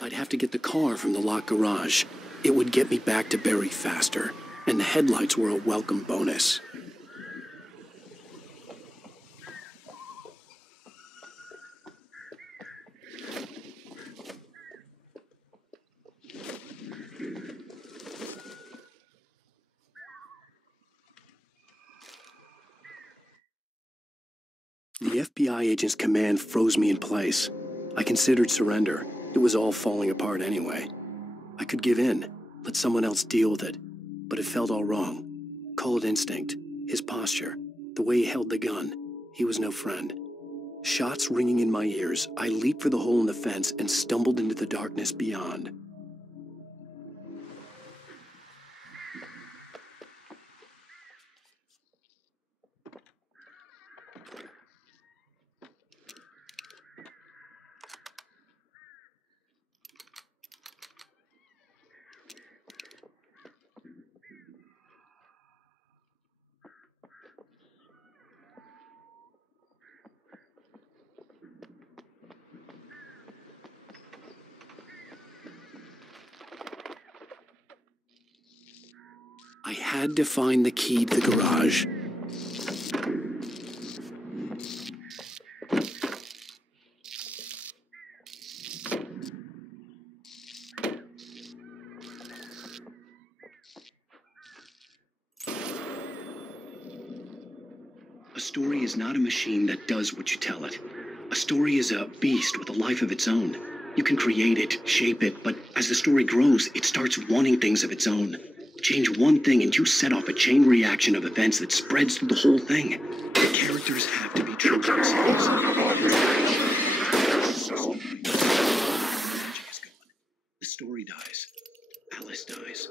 I'd have to get the car from the locked garage. It would get me back to Barry faster, and the headlights were a welcome bonus. The FBI agent's command froze me in place. I considered surrender. It was all falling apart anyway. I could give in, let someone else deal with it, but it felt all wrong. Call it instinct, his posture, the way he held the gun. He was no friend. Shots ringing in my ears, I leaped for the hole in the fence and stumbled into the darkness beyond. I had to find the key to the garage. A story is not a machine that does what you tell it. A story is a beast with a life of its own. You can create it, shape it, but as the story grows, it starts wanting things of its own. Change one thing and you set off a chain reaction of events that spreads through the whole thing. The characters have to be true to themselves. The story dies. Alice dies.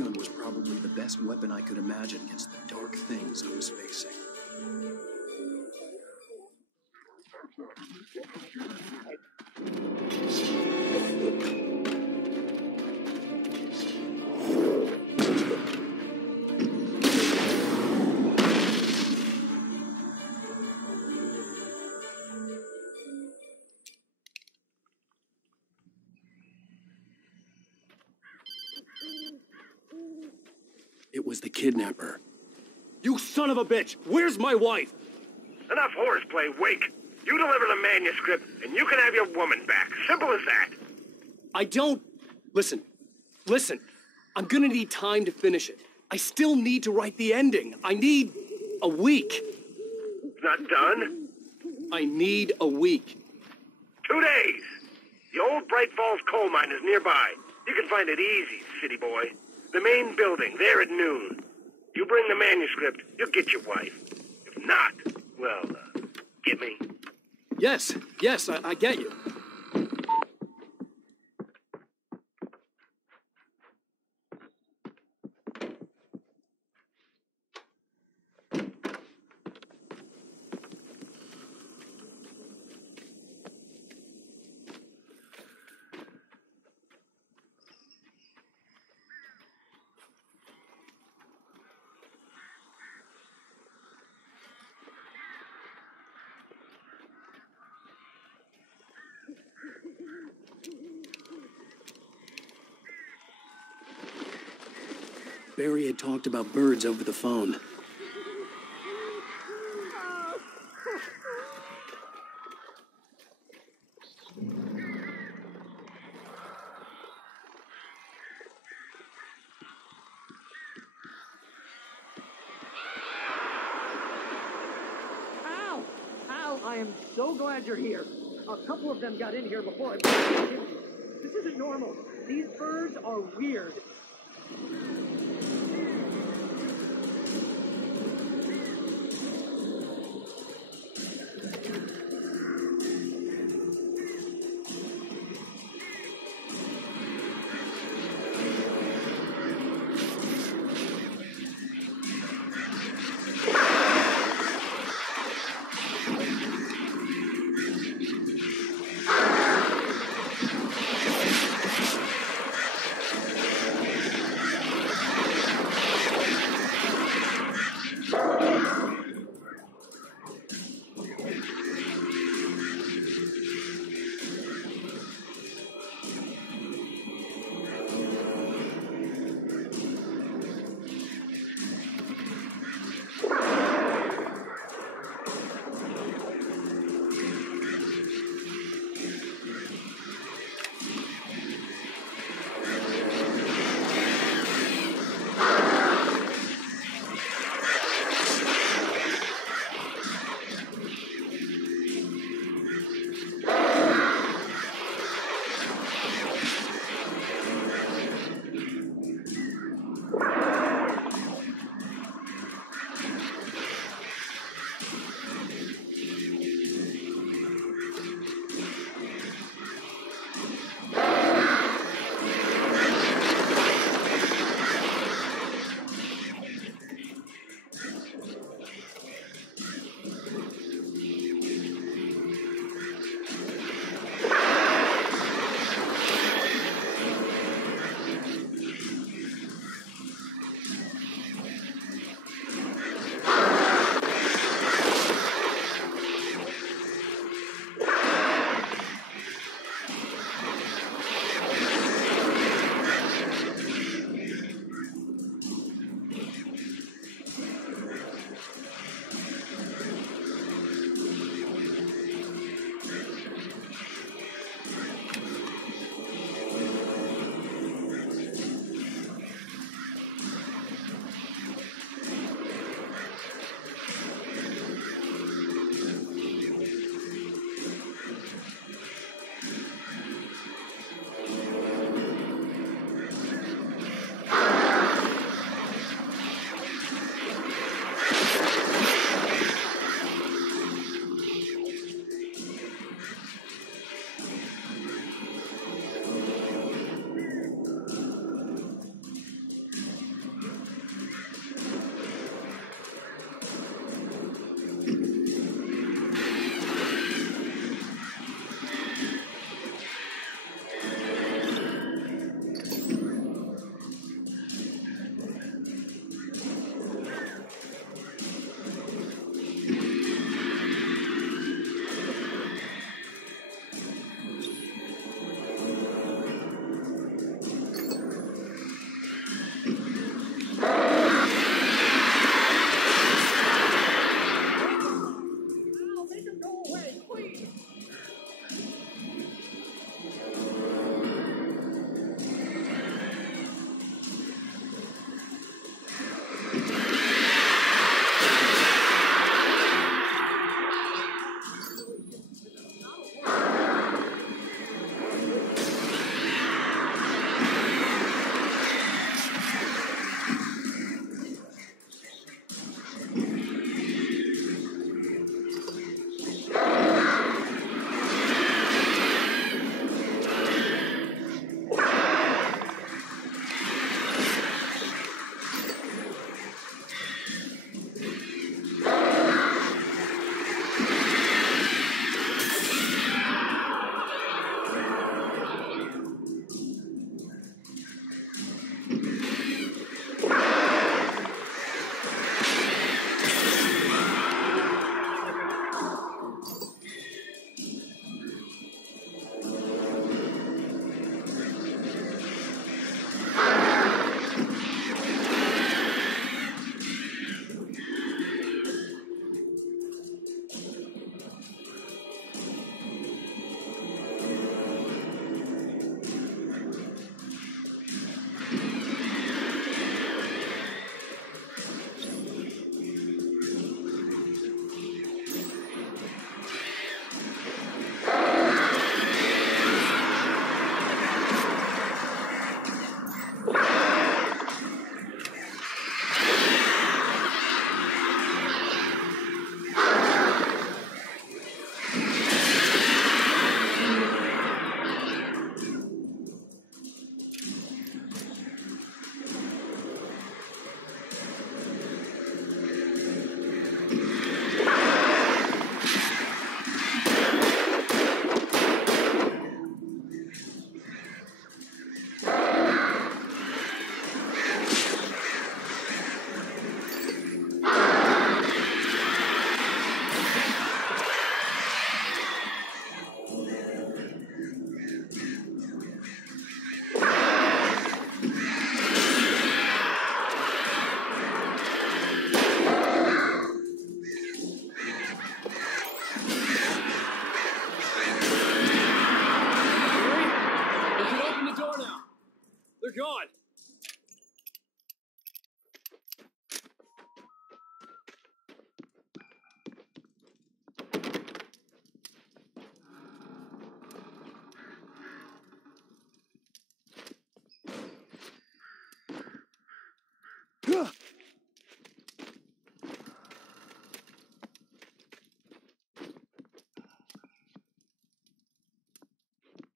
gun was probably the best weapon I could imagine against the dark things I was facing. It was the kidnapper. You son of a bitch! Where's my wife? Enough horseplay, Wake. You deliver the manuscript, and you can have your woman back. Simple as that. I don't... Listen. I'm gonna need time to finish it. I still need to write the ending. I need a week. Not done? I need a week. 2 days. The old Bright Falls coal mine is nearby. You can find it easy, city boy. The main building, there at noon. You bring the manuscript, you'll get your wife. If not, well, get me? Yes, I get you. Barry had talked about birds over the phone. Al, I am so glad you're here. A couple of them got in here before I... This isn't normal. These birds are weird.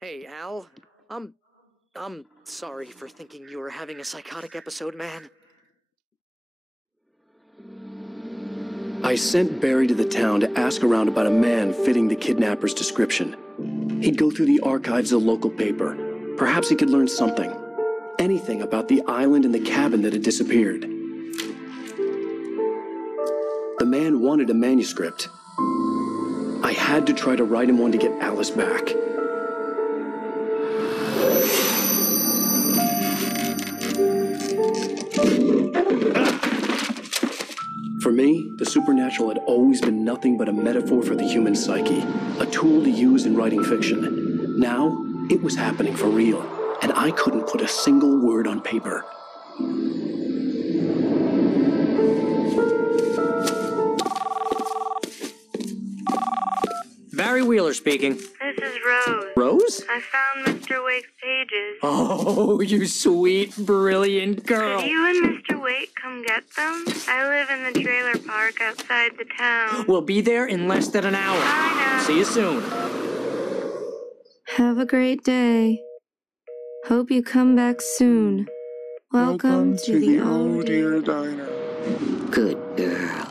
Hey, Al. I'm sorry for thinking you were having a psychotic episode, man. I sent Barry to the town to ask around about a man fitting the kidnapper's description. He'd go through the archives of the local paper. Perhaps he could learn something. Anything about the island and the cabin that had disappeared. The man wanted a manuscript. I had to try to write him one to get Alice back. For me, the supernatural had always been nothing but a metaphor for the human psyche, a tool to use in writing fiction. Now, it was happening for real, and I couldn't put a single word on paper. Barry Wheeler speaking. This is Rose. Rose? I found Mr. Wake's pages. Oh, you sweet, brilliant girl. Could you and Mr. Wake come get them? I live in the trailer park outside the town. We'll be there in less than an hour. Bye now. See you soon. Have a great day. Hope you come back soon. Welcome to the Oh Dear Diner. Good girl.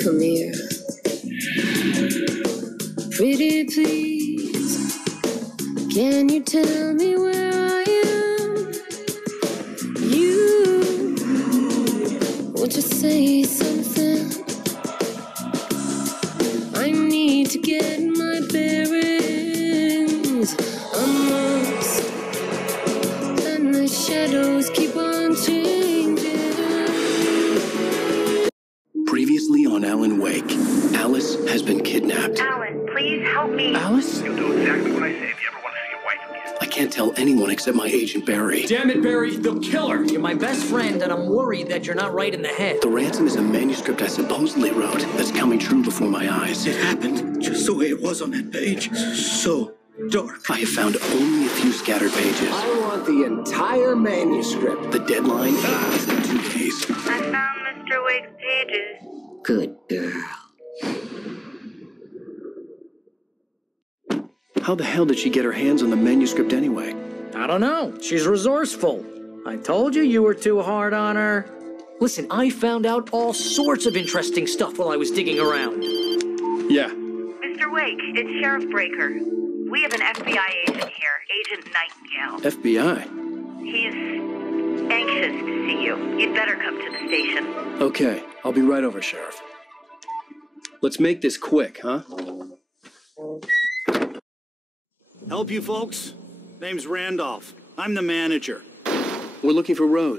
Come here. Pretty please, can you tell me where I am? You, won't you say something? I need to get my bearings. I'm lost, and the shadows keep on changing. Previously on Alan Wake, Alice has been kidnapped. Alan, please help me. Alice? You'll do exactly what I say if you ever want to see your wife again. I can't tell anyone except my agent Barry. Damn it, Barry, they'll kill her. You're my best friend, and I'm worried that you're not right in the head. The ransom is a manuscript I supposedly wrote that's coming true before my eyes. It happened just the way it was on that page. So dark. I have found only a few scattered pages. I want the entire manuscript. The deadline is in 2 days. I found Mr. Wake's pages. Good girl. How the hell did she get her hands on the manuscript anyway? I don't know. She's resourceful. I told you you were too hard on her. Listen, I found out all sorts of interesting stuff while I was digging around. Yeah. Mr. Wake, it's Sheriff Breaker. We have an FBI agent here, Agent Nightingale. FBI? He's anxious to see you. You'd better come to the station. Okay, I'll be right over, Sheriff. Let's make this quick, huh? Help you folks? Name's Randolph. I'm the manager. We're looking for Rose.